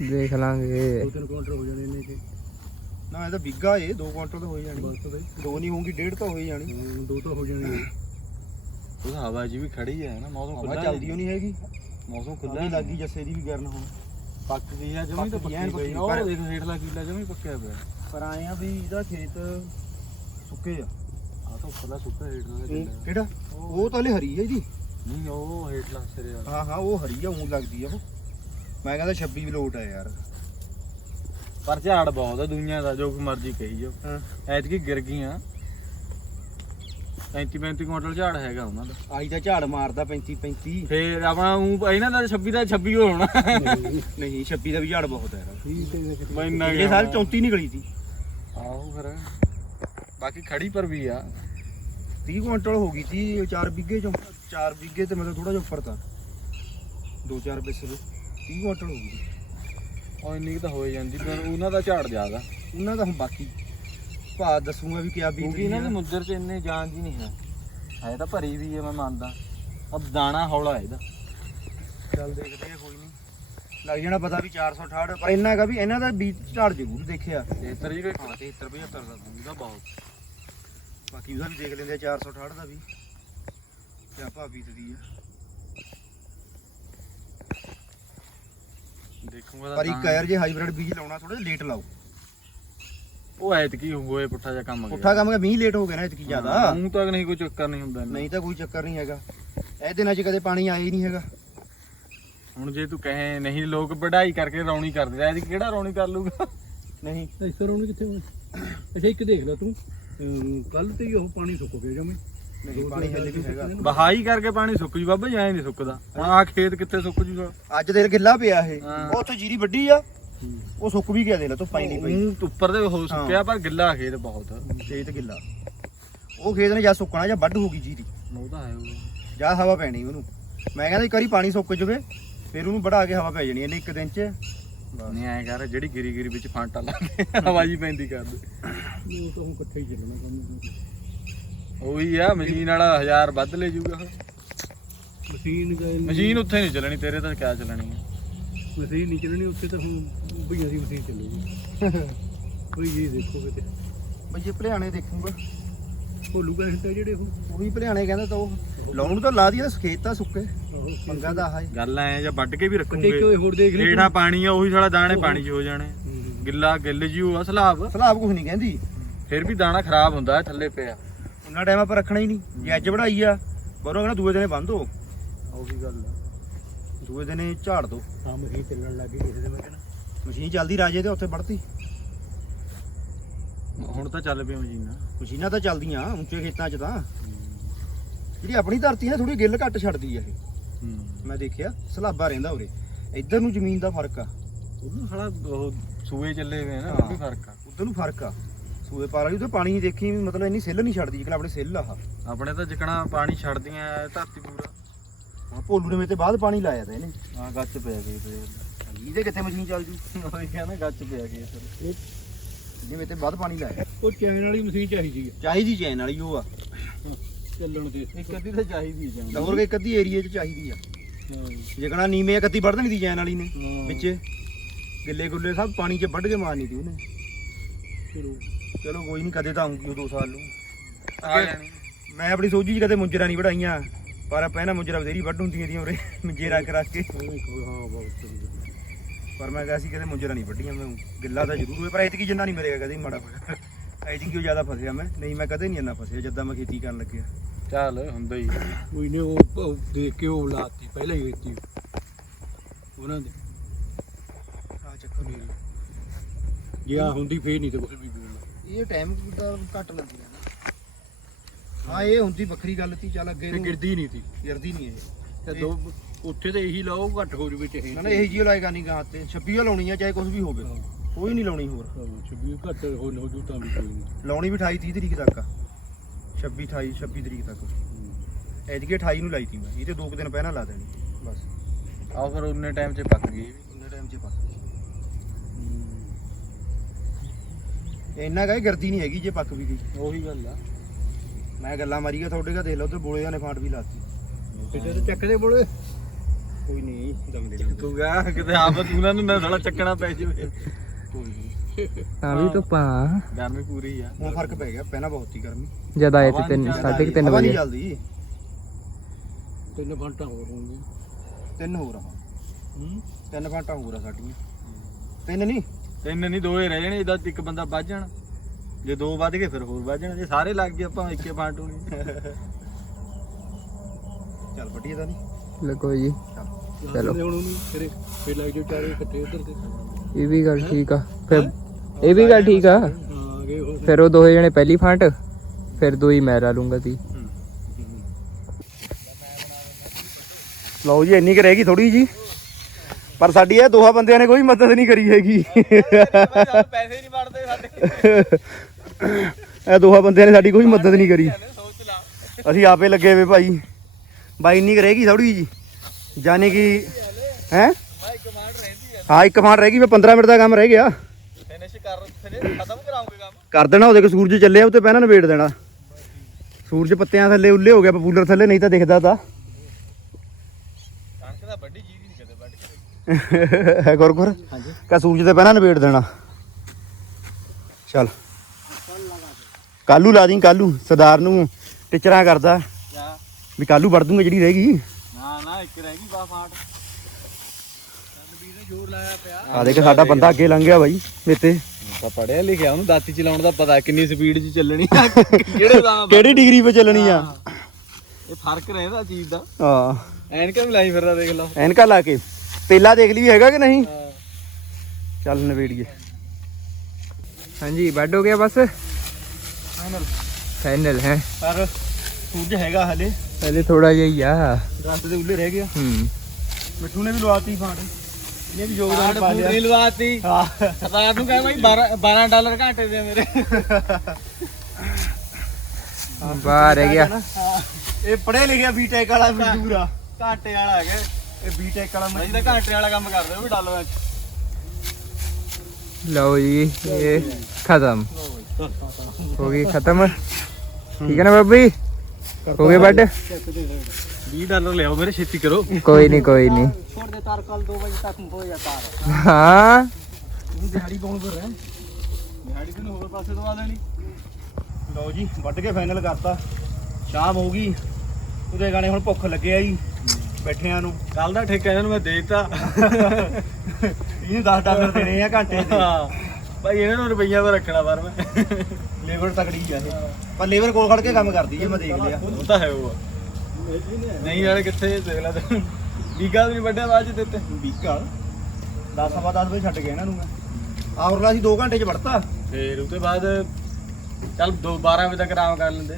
ਦੇਖ ਲਾਂਗੇ। ਤਿੰਨ ਕੁਇੰਟਲ ਹੋ ਜਾਣੇ ਨੇ ਕਿ। ਨਾ ਇਹ ਤਾਂ ਬਿੱਗਾ ਏ 2 ਕੁਇੰਟਲ ਤਾਂ ਹੋ ਜਾਣੀ। ਦੋ ਨਹੀਂ ਹੋਊਗੀ ਡੇਢ ਤਾਂ ਹੋ ਹੀ ਜਾਣੀ। ਦੋ ਤਾਂ ਹੋ ਜਾਣੀ। ਉਹ ਹਵਾ ਜੀ ਵੀ ਖੜੀ ਹੈ ਨਾ ਮੌਸਮ ਹਵਾ ਖੁੱਲਾ ਚੱਲਦੀ ਨਹੀਂ। ਹੈਗੀ। ਮੌਸਮ ਖੁੱਲਾ ਹੀ। ਲੱਗੀ ਜੱਸੇ ਦੀ ਵੀ ਗਰਨ ਹੁਣ। ਪੱਕ ਗਈ ਆ ਜਮੀ ਤਾਂ ਪੱਕ ਪਈ। ਪੱਕੀ। ਉਹ ਪਰ- ਦੇਖ ਹੇਠਲਾ ਕੀਲਾ ਜਮੀ ਪੱਕਿਆ ਪਿਆ। ਪਰ ਆਏ ਆ ਵੀ ਇਹਦਾ ਖੇਤ ਸੁੱਕੇ ਆ। ਆ ਤਾਂ ਉੱਪਰਲਾ ਸੁੱਕਾ ਹੇਠਲਾ ਕੀਲਾ। ਕਿਹੜਾ? ਉਹ ਤਾਂ ਹਲੇ ਹਰੀ ਹੈ ਜੀ ਨਹੀਂ ਉਹ ਹੇਠਲਾ ਸਿਰੇ ਵਾਲਾ। ਹਾਂ ਹਾਂ ਉਹ ਹਰੀ ਆ ਉਹ ਲੱਗਦੀ ਆ ਉਹ। ਮੈਂ ਕਹਿੰਦਾ 26 ਵੀ ਲੋਟ ਆ ਯਾਰ। ਪਰ ਝਾੜ ਬਹੁਤ ਹੈ ਦੁਨੀਆ ਦਾ ਜੋ ਕਿ ਮਰਜ਼ੀ ਕਹੀ ਜੋ ਐਤਕੀ ਗਿਰ ਗਈਆਂ। 35 35 ਕੁਇੰਟਲ ਝਾੜ ਹੈਗਾ ਉਹਨਾਂ ਦਾ। ਆਈ ਤਾਂ ਝਾੜ ਮਾਰਦਾ 35 35 ਫੇਰ ਆਪਣਾ ਊਂ ਇਹਨਾਂ ਦਾ 26 ਦਾ 26 ਹੋ ਹੋਣਾ ਨਹੀਂ 26 ਦਾ ਵੀ ਝਾੜ ਬਹੁਤ ਹੈ। ਯਾਰ ਮੈਂ ਇੰਨਾ ਇਹ ਸਾਲ 34 ਨਿਕਲੀ ਸੀ। ਆਹੋ ਫਿਰ। ਬਾਕੀ ਖੜੀ ਪਰ ਵੀ ਆ। 30 ਕੁਇੰਟਲ ਹੋ ਗਈ ਸੀ 4 ਬਿੱਗੇ ਚੋਂ। 4 ਬਿੱਗੇ ਤੇ ਮਤਲਬ ਥੋੜਾ ਜਿਹਾ ਉੱਪਰ ਤਾਂ। 2-4 ਪੈਸੇ 30 ਕੁਇੰਟਲ ਹੋ ਗਈ ਸੀ। ਉਹ ਇੰਨੀ ਕੁ ਤਾਂ ਹੋ ਹੀ ਜਾਂਦੀ ਪਰ ਉਹਨਾਂ ਦਾ ਝਾੜ ਜ਼ਿਆਦਾ। ਉਹਨਾਂ ਦਾ ਹੁਣ ਬਾਕੀ। ਭਾ ਦੱਸੂਗਾ ਵੀ ਕਿਆ ਬੀਜ ਕਿਉਂਕਿ ਇਹਨਾਂ ਦੇ ਮੁੱਦਰ 'ਚ ਇੰਨੇ ਜਾਨ ਜੀ ਨਹੀਂ ਹੈ। ਹੈ ਤਾਂ ਭਰੀ ਵੀ ਹੈ ਮੈਂ ਮੰਨਦਾ। ਅਬ ਦਾਣਾ ਹੌਲਾ ਹੈ ਇਹਦਾ। ਚੱਲ ਦੇਖਦੇ ਆ ਕੋਈ ਨਹੀਂ। ਲੱਗ ਜਾਣਾ ਪਤਾ ਵੀ 468 ਪਰ ਇੰਨਾ ਹੈਗਾ ਵੀ ਇਹਨਾਂ ਦਾ ਬੀਜ ਝਾੜ ਜ਼ਰੂਰ ਦੇਖਿਆ। 73 ਜੀ ਹਾਂ 73 75 ਦਾ ਬਹੁਤ। ਬਾਕੀ ਉਹਦਾ ਵੀ ਦੇਖ ਲੈਂਦੇ ਆ 468 ਦਾ ਵੀ। ਕਿਆ ਭਾ ਬੀਜਦੀ ਆ। ਦੇਖੂਗਾ ਪਰ ਇੱਕ ਯਾਰ ਜੇ ਹਾਈਬ੍ਰਿਡ ਬੀਜ ਲਾਉਣਾ ਥੋੜਾ ਜਿਹਾ ਲੇਟ ਲਾਓ। ਉਹ ਐਤਕੀ ਹੋਏ ਪੁੱਠਾ ਜਿਹਾ ਕੰਮ ਪੁੱਠਾ ਕੰਮ ਹੈ 20 ਲੇਟ ਹੋ ਗਿਆ ਨਾ ਇਤਕੀ ਜ਼ਿਆਦਾ। ਮੂੰਹ ਤੱਕ ਨਹੀਂ ਕੋਈ ਚੱਕਰ ਨਹੀਂ ਹੁੰਦਾ। ਨਹੀਂ ਤਾਂ ਕੋਈ ਚੱਕਰ ਨਹੀਂ ਹੈਗਾ। ਇਹ ਦਿਨਾਂ 'ਚ ਕਦੇ ਪਾਣੀ ਆਇਆ ਹੀ ਨਹੀਂ ਹੈਗਾ। ਹੁਣ ਜੇ ਤੂੰ ਕਹੇ ਨਹੀਂ ਲੋਕ ਵਢਾਈ ਕਰਕੇ ਰੌਣੀ ਕਰਦੇ ਐਤਕੀ ਕਿਹੜਾ ਰੌਣੀ ਕਰ ਲੂਗਾ ਨਹੀਂ। ਇਸ ਤਰ੍ਹਾਂ ਉਹਨੇ ਕਿੱਥੇ ਹੋਣਾ? ਅੱਛਾ ਇੱਕ ਦੇਖ ਲੈ ਤੂੰ। ਕੱਲ ਤੇ ਹੀ ਉਹ ਪਾਣੀ ਸੁੱਕ ਗਿਆ ਜਮੇ। ਨਹੀਂ ਪਾਣੀ ਹਲੇ ਵੀ ਹੈਗਾ। ਬਹਾਈ ਕਰਕੇ ਪਾਣੀ ਸੁੱਕ ਜੂ ਬਾਬਾ ਐਂ ਨਹੀਂ ਸੁੱਕਦਾ। ਹੁਣ ਆ ਖੇਤ ਕਿੱਥੇ ਸੁੱਕ ਜੂਗਾ? ਅੱਜ ਦੇ ਗਿੱਲਾ ਪਿਆ ਇਹ। ਹਾਂ। ਉਹ ਉੱਥੇ ਜੀਰੀ ਵੱਡੀ ਆ। ਉਹ ਸੁੱਕ ਵੀ ਗਿਆ ਦੇ ਲੈ ਤੂੰ ਪਾਈ ਨਹੀਂ ਪਈ। ਮੂੰਹ ਉੱਪਰ ਦੇ ਹੋ ਸੁੱਕਿਆ ਪਰ ਗਿੱਲਾ ਖੇਤ ਬਹੁਤ। ਖੇਤ ਗਿੱਲਾ। ਉਹ ਖੇਤ ਨੇ ਜਾਂ ਸੁੱਕਣਾ ਜਾਂ ਵੱਢ ਹੋਗੀ ਜੀਰੀ। ਉਹ ਤਾਂ ਹੈ ਉਹ। ਜਾਂ ਹਵਾ ਪੈਣੀ ਉਹਨੂੰ। ਮੈਂ ਕਹਿੰਦਾ ਇੱਕ ਵਾਰੀ ਪਾਣੀ ਸੁੱਕ ਜਵੇ ਫਿਰ ਉਹਨੂੰ ਵਢਾ ਕੇ ਹਵਾ ਪੈ ਜਾਣੀ ਇਹਨੇ ਇੱਕ ਦਿਨ 'ਚ। ਨਹੀਂ ਐਂ ਕਰ ਜਿਹੜੀ ਗਿਰੀ ਗਿਰੀ ਵਿੱਚ ਫਾਂਟਾ ਲਾ ਕੇ ਹਵਾਜੀ ਪੈਂਦੀ ਕਰ ਦੇ। ਉਹ ਤਾਂ ਹੁਣ ਇਕੱਠੇ ਹੀ ਚੱਲਣਾ ਕੰਮ। ਉਹੀ ਆ ਮਸ਼ੀਨ ਵਾਲਾ ਹਜ਼ਾਰ ਵੱਧ ਲੈ ਜੂਗਾ। ਮਸ਼ੀਨ ਗਏ ਮਸ਼ੀਨ ਉੱਥੇ ਨਹੀਂ ਚੱਲਣੀ ਤੇਰੇ ਤਾਂ ਕਿਆ ਚੱਲਣੀ ਹੈ ਮਸ਼ੀਨ ਨਹੀਂ ਚੱਲਣੀ ਉੱਥੇ ਤਾਂ ਹੁਣ ਭਈਆਂ ਦੀ ਮਸ਼ੀਨ ਚੱਲੂਗੀ ਕੋਈ ਇਹ ਦੇਖੋ ਕਿਤੇ। ਬਈ ਜੇ ਭਲਿਆਣੇ ਦੇਖੂਗਾ। ਭੋਲੂ ਕਹਿੰਦੇ ਜਿਹੜੇ ਉਹ ਉਹੀ ਭਲਿਆਣੇ ਕਹਿੰਦਾ ਤਾਂ ਉਹ ਲਾਉਣ ਨੂੰ ਤਾਂ ਲਾ ਦਈਏ ਤਾਂ ਖੇਤ ਤਾਂ ਸੁੱਕੇ। ਆਹੋ ਮੰਗਾ ਦਾ ਆਹ ਹੀ। ਗੱਲ ਐ ਜਾਂ ਵੱਢ ਕੇ ਵੀ ਰੱਖੂਗੇ। ਕੋਈ ਹੋਰ ਦੇਖ ਲਈ ਹੇਠਾਂ ਪਾਣੀ ਆ ਉਹੀ ਸਾਲਾ ਦਾਣੇ ਪਾਣੀ 'ਚ ਹੋ ਜਾਣੇ। ਗਿੱਲਾ ਗਿੱਲ ਜਿਉ ਆ ਸਲਾਬ। ਸਲਾਬ ਕੁਝ ਨਹੀਂ ਕਹਿੰਦੀ। ਫਿਰ ਵੀ ਦਾਣਾ ਖਰਾਬ ਹੁੰਦਾ ਥੱਲੇ ਪਿਆ। ਉਹਨਾਂ ਟਾਈਮ ਆਪਾਂ ਰੱਖਣਾ ਹੀ ਨਹੀਂ। ਜੇ ਅੱਜ ਆ ਬਰੋ ਕਹਿੰਦਾ ਦੂਏ ਦਿਨੇ ਬੰਦ ਹੋ। ਉਹੀ ਗੱਲ ਦੂਏ ਦਿਨੇ ਝਾੜ ਦੋ। ਹਾਂ ਮਸ਼ੀਨ ਚੱਲਣ ਲੱਗ ਗਈ ਕਿਸੇ ਦੇ ਮੈਂ ਕਹਿੰਦਾ ਮਸ਼ੀਨ ਚੱਲਦੀ ਰਾਜੇ ਤੇ ਉੱਥੇ ਵੜਤੀ। ਹੁਣ ਤਾਂ ਚੱਲ ਪਈ ਮਸ਼ੀਨਾਂ। ਮਸ਼ੀਨਾਂ ਤਾਂ ਚੱਲਦੀਆਂ ਉੱਚੇ ਖੇਤਾਂ 'ਚ ਤਾਂ। ਜਿਹੜੀ ਆਪਣੀ ਧਰਤੀ ਹੈ ਥੋੜੀ ਗਿੱਲ ਘੱਟ ਛੱਡਦੀ ਆ ਇਹ। ਮੈਂ ਦੇਖਿਆ ਸਲਾਬਾ ਰਹਿੰਦਾ ਉਰੇ। ਇੱਧਰ ਨੂੰ ਜ਼ਮੀਨ ਦਾ ਫ਼ਰਕ ਆ। ਉਹਨੂੰ ਸਾਲਾ ਉਹ ਸੂਏ ਚੱਲੇ ਹੋਏ ਨਾ ਹਾਂ। ਉਹ ਵੀ ਫ਼ਰਕ ਆ। ਉੱਧਰ ਨੂੰ ਫ਼ਰਕ ਆ। ਸੂਏ ਪਾਰ ਵਾਲੀ ਉੱਧਰ ਪਾਣੀ ਨਹੀਂ ਦੇਖੀ ਮਤਲਬ ਇੰਨੀ ਸਿੱਲ ਨਹੀਂ ਛੱਡਦੀ ਜਿਕਣਾ ਆਪਣੇ ਸਿੱਲ ਆ ਆਪਣੇ ਤਾਂ ਜਿਕਣਾ ਪਾਣੀ ਛੱਡਦੀਆਂ ਧਰਤੀ ਪੂਰਾ। ਹੁਣ ਭੋਲੂ ਨੇ ਤੇ ਬਾਅਦ ਪਾਣੀ ਲਾਇਆ ਤਾ ਇਹਨੇ। ਆ ਗੱਚ ਪਿਆ ਗਏ ਤੇ। ਇਹਦੇ ਕਿੱਥੇ ਮਸ਼ੀਨ ਚੱਲ ਜੂ? ਉਹੀ ਕਹਿੰਦਾ ਗੱਚ ਪਿਆ ਫਿਰ। ਇਹਨੇ ਮੇਰੇ ਤੇ ਬਾਅਦ ਪਾਣੀ ਲਾਇਆ। ਉਹ ਚੈਨ ਵਾਲੀ ਮਸ਼ੀਨ ਚਾਹੀਦੀ ਹੈ ਚਾਹੀਦੀ ਚੈਨ ਵਾਲੀ ਉਹ ਆ। ਚੱਲਣ ਦੇ। ਇੱਕ ਅੱਧੀ ਤਾਂ ਚਾਹੀਦੀ ਜਾਂ ਤਾਂ ਹੋਰ ਇੱਕ ਅੱਧੀ ਏਰੀਆ 'ਚ ਚਾਹੀਦੀ ਆ। ਜਿਕਣਾ ਨੀਵੇਂ ਕੱਤੀ ਵੱਢ ਦੇਣੀ ਦੀ ਚੈਨ ਵਾਲੀ ਨੇ ਹਾਂ। ਵਿੱਚ। ਗਿੱਲੇ ਗੁੱਲੇ ਸਭ ਪਾਣੀ 'ਚ ਵੱਢ ਕੇ ਮਾਰਨੀ ਤੀ ਉਹਨੇ। ਚਲੋ। ਚਲੋ ਕੋਈ ਨਹੀਂ ਕਦੇ ਤਾਂ ਆਉਂਗੀ ਉਹ 2 ਸਾਲ ਨੂੰ। ਆ ਜਾਣੀ। ਮੈਂ ਆਪਣੀ ਸੋਝੀ 'ਚ ਕਦੇ ਮੁੰਜਰਾ ਨਹੀਂ ਵਢਾਈਆਂ ਪਰ ਪਹਿਲਾਂ ਮੁੰਜਰਾ ਬਥੇਰੀ ਵੱਢ ਹੁੰਦੀਆਂ ਦੀਆਂ ਉਰੇ ਮੰਜੇ ਰੱਖ ਰੱਖ ਕੇ। ਹਾਂ ਬਹੁਤ ਚੰਗੀ। ਪਰ ਮੈਂ ਕਿਹਾ ਸੀ ਕਦੇ ਮੁੰਜਰਾ ਨਹੀਂ ਵੱਢੀਆਂ ਮੈਂ ਗਿੱਲਾ ਤਾਂ ਜ਼ਰੂਰ ਹੋਇਆ ਪਰ ਐਤਕੀ ਜਿੰਨਾ ਨਹੀਂ ਮਰੇਗਾ ਕਦੇ ਮਾੜਾ ਐਤਕੀ ਕਿਉਂ ਜ਼ਿਆਦਾ ਫਸਿਆ ਮੈਂ? ਨਹੀਂ ਮੈਂ ਕਦੇ ਨਹੀਂ ਇੰਨਾ ਫਸਿਆ ਜਦਾਂ ਮੈਂ ਖੇਤੀ ਕਰਨ ਲੱਗਿਆ। ਚੱਲ ਹੁੰਦਾ ਹੀ ਕੋਈ ਨੇ ਉਹ ਉਹ ਦੇਖ ਕੇ ਉਹ ਲਾਤੀ ਪਹਿਲਾਂ ਹੀ ਦਿੱਤੀ ਉਹਨਾਂ ਦੇ। ਆ ਚੱਕਰ ਮੇਰੀ ਜੇ ਆ ਹੁੰਦੀ ਫੇਰ ਨਹੀਂ ਤੇ ਕੁਝ ਵੀ ਬੋਲਣਾ। ਇਹ ਟਾਈਮ ਦਾ ਘੱਟ ਲੱਗਿਆ ਹਾਂ ਇਹ ਹੁੰਦੀ ਵੱਖਰੀ ਗੱਲ ਤੀ ਚੱਲ ਅੱਗੇ ਤੇ ਨੂੰ ਗਿਰਦੀ ਨਹੀਂ ਤੀ। ਗਿਰਦੀ ਨਹੀਂ ਇਹ। ਤੇ ਦੋ ਉੱਥੇ ਤੇ ਇਹੀ ਲਾਓ ਘੱਟ ਹੋ ਜਵੇ ਚਾਹੇ ਨਾ ਨਾ ਇਹੀ ਜੀ ਲਾਏਗਾ ਨਹੀਂ ਗਾਂ ਤੇ। 26 ਲਾਉਣੀ ਆ ਚਾਹੇ ਕੁਝ ਵੀ ਹੋਵੇ। ਕੋਈ ਨਹੀਂ ਲਾਉਣੀ ਹੋਰ। ਛੱਬੀ ਘੱਟ ਹੋ ਹੋ ਜੂ ਤਾਂ ਵੀ ਕੋਈ ਨਹੀਂ ਲਾਉਣੀ ਵੀ 28 30 ਤਰੀਕ ਤੱਕ ਆ। 26 28 26 ਤਰੀਕ ਤੱਕ। ਐਤਕੀ 28 ਨੂੰ ਲਾਈ ਤੀ ਮੈਂ। ਇਹ ਤੇ ਦੋ ਕੁ ਦਿਨ ਪਹਿਲਾਂ ਲਾ ਦੇਣੀ। ਬਸ। ਆ ਫਿਰ ਉਹਨੇ ਟਾਈਮ 'ਚ ਪੱਕ ਗਈ। ਉਹਨੇ ਟਾਈਮ 'ਚ ਪੱਕ ਇੰਨਾ ਕਹੇ ਗਰਦੀ ਨਹੀਂ ਹੈਗੀ ਜੇ ਪੱਕ ਵੀ ਗਈ। ਉਹੀ ਗੱਲ ਆ। ਮੈਂ ਗੱਲਾਂ ਮਾਰੀ ਗਿਆ ਤੁਹਾਡੇ ਘਰ ਦੇਖ ਲਓ ਤੇ ਬੋਲੇ ਨੇ ਫਾਂਟ ਵੀ ਲਾਤੀ। ਕਿਤੇ ਤੇ ਚੱਕਦੇ ਬੋਲੇ। ਕੋਈ ਨਹੀਂ ਦਮ ਦੇ ਤੂੰ ਗਾ ਕਿਤੇ ਆਪ ਤੂੰ ਨਾ ਨੂੰ ਨਾ ਸਾਲਾ ਚੱਕਣਾ ਪੈ ਜਾਵੇ। ਕੋਈ ਨਹੀਂ। ਤਾਂ ਵੀ ਧੁੱਪਾਂ ਗਰਮੀ ਪੂਰੀ ਆ। ਹੁਣ ਫ਼ਰਕ ਪੈ ਗਿਆ ਪਹਿਲਾਂ ਬਹੁਤ ਹੀ ਗਰਮੀ। ਜਦ ਆਏ ਤੇ ਹਵਾ ਤਿੰਨ ਨਹੀਂ ਸਾਢੇ ਕੁ ਤਿੰਨ ਹਵਾ ਨਹੀਂ ਵਜੇ। ਚੱਲਦੀ। ਤਿੰਨ ਘੰਟਾ ਹੋਰ ਹੋਣਗੇ ਤਿੰਨ ਹੋਰ ਆ। ਹੂੰ? ਤਿੰਨ ਘੰਟਾ ਹੋਰ ਆ ਸਾਡੀਆਂ। ਤਿੰਨ ਨਹੀਂ ਤਿੰਨ ਨਹੀਂ ਦੋਏ ਰਹਿ ਜਾਣੇ ਇਹਦਾ ਇੱਕ ਬੰਦਾ ਵੱਜ ਜਾਣਾ। ਜੇ ਦੋ ਵੱਜ ਗਏ ਫਿਰ ਹੋਰ ਵੱਜ ਜਾਣਾ। ਜੇ ਸਾਰੇ ਲੱਗ ਗਏ ਆਪਾਂ ਇੱਕੇ ਫਾਂਟ ਹੋਣੀ। ਚੱਲ ਵੱਡੀ ਤਾਂ ਨਹੀਂ ਲੱਗੋ ਜੀ। ਚਲੋ। ਹੁਣ ਉਹਨੂੰ ਫਿਰ ਫਿਰ ਲੱਗ ਜਾਓ ਚਾਰੇ ਇਕੱਠੇ ਉਧਰ ਤੇ। ਇਹ ਵੀ ਗੱਲ ਠੀਕ ਆ। ਫਿਰ ਇਹ ਵੀ ਗੱਲ ਠੀਕ ਆ। ਫਿਰ ਉਹ ਦੋਏ ਜਣੇ ਪਹਿਲੀ ਫਾਂਟ ਫਿਰ ਦੋ ਹੀ ਮੈਂ ਲਾ ਲੂੰਗਾ ਤੀ। ਲਓ ਜੀ ਇੰਨੀ ਕੁ ਰਹਿ ਗਈ ਥੋੜੀ ਜੀ। ਪਰ ਸਾਡੀ ਇਹ ਦੋਹਾਂ ਬੰਦਿਆਂ ਨੇ ਕੋਈ ਮਦਦ ਨਹੀਂ ਕਰੀ ਹੈਗੀ। ਪੈਸੇ ਨਹੀਂ ਵੜਦੇ ਸਾਡੇ। ਇਹ ਦੋਹਾਂ ਬੰਦਿਆਂ ਨੇ ਸਾਡੀ ਕੋਈ ਮਦਦ ਨਹੀਂ ਕਰੀ। ਅਸੀਂ ਆਪੇ ਲੱਗੇ ਵੇ ਭਾਈ। ਬਾਈ ਇੰਨੀ ਕੁ ਰਹਿ ਗਈ ਥੋੜੀ ਜੀ ਯਾਨੀ ਕਿ ਹੈ? ਕਮਾਂਡ ਹੈ ਹਾਂ ਇੱਕ ਫਾਂਟ ਰਹਿ ਗਈ ਵੇ 15 ਮਿੰਟ ਦਾ ਕੰਮ ਰਹਿ ਗਿਆ। ਫਿਨਿਸ਼ ਕਰ ਖਤਮ ਕਰਾਉਂਗੇ ਕੰਮ? ਕਰ ਦੇਣਾ ਉਹਦੇ ਕੋ ਸੂਰਜ ਚੱਲਿਆ ਉੱਤੇ ਪਹਿਲਾਂ ਨਵੇੜ ਦੇਣਾ। ਸੂਰਜ ਪੱਤਿਆਂ ਥੱਲੇ ਉੱਲੇ ਹੋ ਗਿਆ ਪਪੂਲਰ ਥੱਲੇ ਨਹੀਂ ਤਾਂ ਦਿਖਦਾ ਤਾਂ। ਕਣਕ ਦਾ ਵੱਡੀ ਚੀਜ਼ ਨਹੀਂ ਕਦੇ ਵੱਢ ਕੇ ਹੈ ਗੁਰ ਗੁਰ? ਹਾਂਜੀ। ਕਾ ਸੂਰਜ ਤੇ ਪਹਿਲਾਂ ਨਵੇੜ ਦੇਣਾ। ਚੱਲ। ਕਾਲੂ ਲਾ ਦੀ ਕਾਲੂ। ਸਰਦਾਰ ਨੂੰ ਟਿਚਰਾਂ ਕਰਦਾ। ਵੀ ਕਾਲੂ ਵੜ ਦੂੰਗਾ ਜਿਹੜੀ ਰਹਿ ਗਈ। ਨਾ ਨਾ ਇੱਕ ਰਹਿ ਗਈ ਬਾ ਫਾਂਟ ਜ਼ੋਰ ਲਾਇਆ ਪਿਆ। ਆ ਦੇਖ ਸਾਡਾ ਬੰਦਾ ਅੱਗੇ ਲੰਘ ਗਿਆ ਬਾਈ ਮੇਤੇ। ਤਾਂ ਪੜਿਆ ਲਿਖਿਆ ਉਹਨੂੰ ਦਾਤੀ ਚਲਾਉਣ ਦਾ ਪਤਾ ਕਿੰਨੀ ਸਪੀਡ 'ਚ ਚੱਲਣੀ ਆ ਕਿਹੜੇ ਦਾ ਕਿਹੜੀ ਡਿਗਰੀ 'ਤੇ ਚੱਲਣੀ ਆ? ਇਹ ਫ਼ਰਕ ਰਹਿੰਦਾ ਚੀਜ਼ ਦਾ। ਹਾਂ। ਐਨਕਾਂ ਵੀ ਲਾਈ ਫਿਰਦਾ ਦੇਖ ਲਾ। ਐਨਕਾ ਲਾ ਕੇ। ਪਹਿਲਾਂ ਦੇਖ ਲਈ ਹੈਗਾ ਕਿ ਨਹੀਂ? ਚੱਲ ਨਵੇੜੀਏ ਹਾਂਜੀ ਵੱਡ ਹੋ ਗਿਆ ਬਸ। ਫਾਈਨਲ ਹੈ। ਪਰ ਸੂਰਜ ਹੈਗਾ ਹਲੇ। ਪਹਿਲੇ ਥੋੜਾ ਜਿਹਾ ਹੀ ਆ। ਰਸਤੇ ਦੇ ਉੱਲੇ ਰਹਿ ਗਿਆ ਹੂੰ। ਮਿੱਠੂ ਨੇ ਵੀ ਲਵਾਤੀ ਫਾਂਟ ਇਹਨੇ ਵੀ ਯੋਗਦਾਨ ਪਾ ਲਿਆ। ਲਵਾਤੀ। ਹਾਂ। ਰਾਤ ਨੂੰ ਕਹੇ ਬਾਈ 12 12 ਡਾਲਰ ਘੰਟੇ ਦੇ ਮੇਰੇ। ਬਾਹਰ ਰਹਿ ਗਿਆ। ਇਹ ਪੜ੍ਹੇ ਲਿਖਿਆ ਬੀਟੈਕ ਵਾਲਾ ਮਜ਼ਦੂਰ ਆ। ਘੰਟੇ ਵਾਲਾ ਹੈਗਾ ਇਹ। ਬੀਟੈਕ ਵਾਲਾ ਅਸੀਂ ਤਾਂ ਘੰਟੇ ਵਾਲਾ ਕੰਮ ਕਰਦੇ ਉਹ ਵੀ ਡਾਲਰਾਂ 'ਚ। ਲਓ ਜੀ ਇਹ ਖਤਮ। ਹੋ ਗਈ ਖਤਮ। ਠੀਕ ਹੈ ਨਾ ਬੱਬੀ? ਹੋ ਗਏ ਵੱਡ 20 ਡਾਲਰ ਲਿਆਓ ਮੇਰੇ ਛੇਤੀ ਕਰੋ। ਕੋਈ ਨਹੀਂ ਕੋਈ ਨਹੀਂ ਛੋੜ ਦੇ ਤਾਰ ਕੱਲ 2 ਵਜੇ ਤੱਕ ਹੋ ਜਾ ਤਾਰ। ਹਾਂ। ਦਿਹਾੜੀ ਪਾਉਣ ਪਰ ਰਹਿ। ਦਿਹਾੜੀ ਤੈਨੂੰ ਹੋਰ ਪਾਸੇ ਦਵਾ ਦੇਣੀ। ਲਓ ਜੀ ਵੱਢ ਕੇ ਫਾਈਨਲ ਕਰਤਾ। ਸ਼ਾਮ ਹੋ ਗਈ। ਉਹਦੇ ਗਾਣੇ ਹੁਣ ਭੁੱਖ ਲੱਗਿਆ ਜੀ ਬੈਠਿਆਂ ਨੂੰ। ਕੱਲ ਦਾ ਠੇਕਾ ਇਹਨਾਂ ਨੂੰ ਮੈਂ ਦੇ ਦਿੱਤਾ। ਇਹਨੂੰ 10 ਡਾਲਰ ਦੇਣੇ ਆ ਘੰਟੇ ਦੇ ਹਾਂ। ਭਾਈ ਇਹਨਾਂ ਨੂੰ ਰੁਪਈਆ ਤਾਂ ਰੱਖਣਾ ਪਰ ਮੈਂ। ਲੇਬਰ ਤਕੜੀ ਆ ਇਹ। ਪਰ ਲੇਬਰ ਕੋਲ ਖੜ ਕੇ ਕੰਮ ਕਰਦੀ ਹੈ ਮੈਂ ਦੇਖ ਲਿਆ। ਉਹ ਤਾਂ ਹੈ ਉਹ ਨਹੀਂ ਯਾਰ ਕਿੱਥੇ ਦੇਖ ਲੈ ਤੂੰ ਵੀਗਾ ਵੀ ਨਹੀਂ ਵੱਡਿਆ ਬਾਅਦ ਚ ਦਿੱਤੇ ਵੀਕਲ 10 ਸਵਾ 10 ਵਜੇ ਛੱਡ ਗਿਆ ਇਹਨਾਂ ਨੂੰ ਮੈਂ। ਆਉਰਲਾ ਸੀ 2 ਘੰਟੇ ਚ ਵੜਤਾ। ਫੇਰ ਉਹ ਤੋਂ ਬਾਅਦ ਚੱਲ 2 12 ਵਜੇ ਤੱਕ ਆਰਾਮ ਕਰ ਲੈਂਦੇ।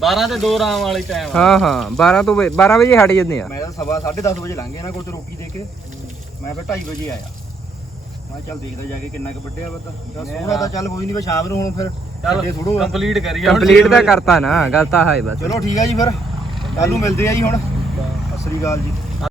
12 ਤੇ 2 ਆਰਾਮ ਵਾਲੀ ਟਾਈਮ ਹਾਂ ਹਾਂ 12 ਤੋਂ ਵਜੇ- 12 ਵਜੇ ਹਟ ਜਾਂਦੇ ਆ। ਮੈਂ ਤਾਂ ਸਵਾ 10:30 ਵਜੇ ਲੰਘ ਗਿਆ ਇਹਨਾਂ ਕੋਲ ਤੇ ਰੋਟੀ ਦੇ ਕੇ। ਮੈਂ ਫਿਰ 2:30 ਵਜੇ ਆਇਆ। ਮੈਂ ਕਿਹਾ ਚੱਲ ਦੇਖਦਾ ਜਾ ਕੇ ਕਿੰਨਾ ਕੁ ਵੱਡਿਆ ਵਾ ਤਾਂ। ਤਾਂ ਸੋਹਣਾ ਤਾਂ ਚੱਲ ਕੋਈ ਨਹੀਂ ਮੈਂ ਸ਼ਾਮ ਨੂੰ ਹੁਣ ਫਿਰ ਚੱਲ ਅੱਗੇ ਥੋੜੋ ਕੰਪਲੀਟ ਕਰੀਏ ਹੁਣ। ਕੰਪਲੀਟ ਤਾਂ ਕਰਤਾ ਨਾ ਗੱਲ ਤਾਂ ਹੈ ਬਸ। ਚਲੋ ਠੀਕ ਆ ਜੀ ਫਿਰ ਕੱਲ ਨੂੰ ਮਿਲਦੇ ਆ ਜੀ ਹੁਣ। ਸਤਿ ਸ੍ਰੀ ਅਕਾਲ ਜੀ।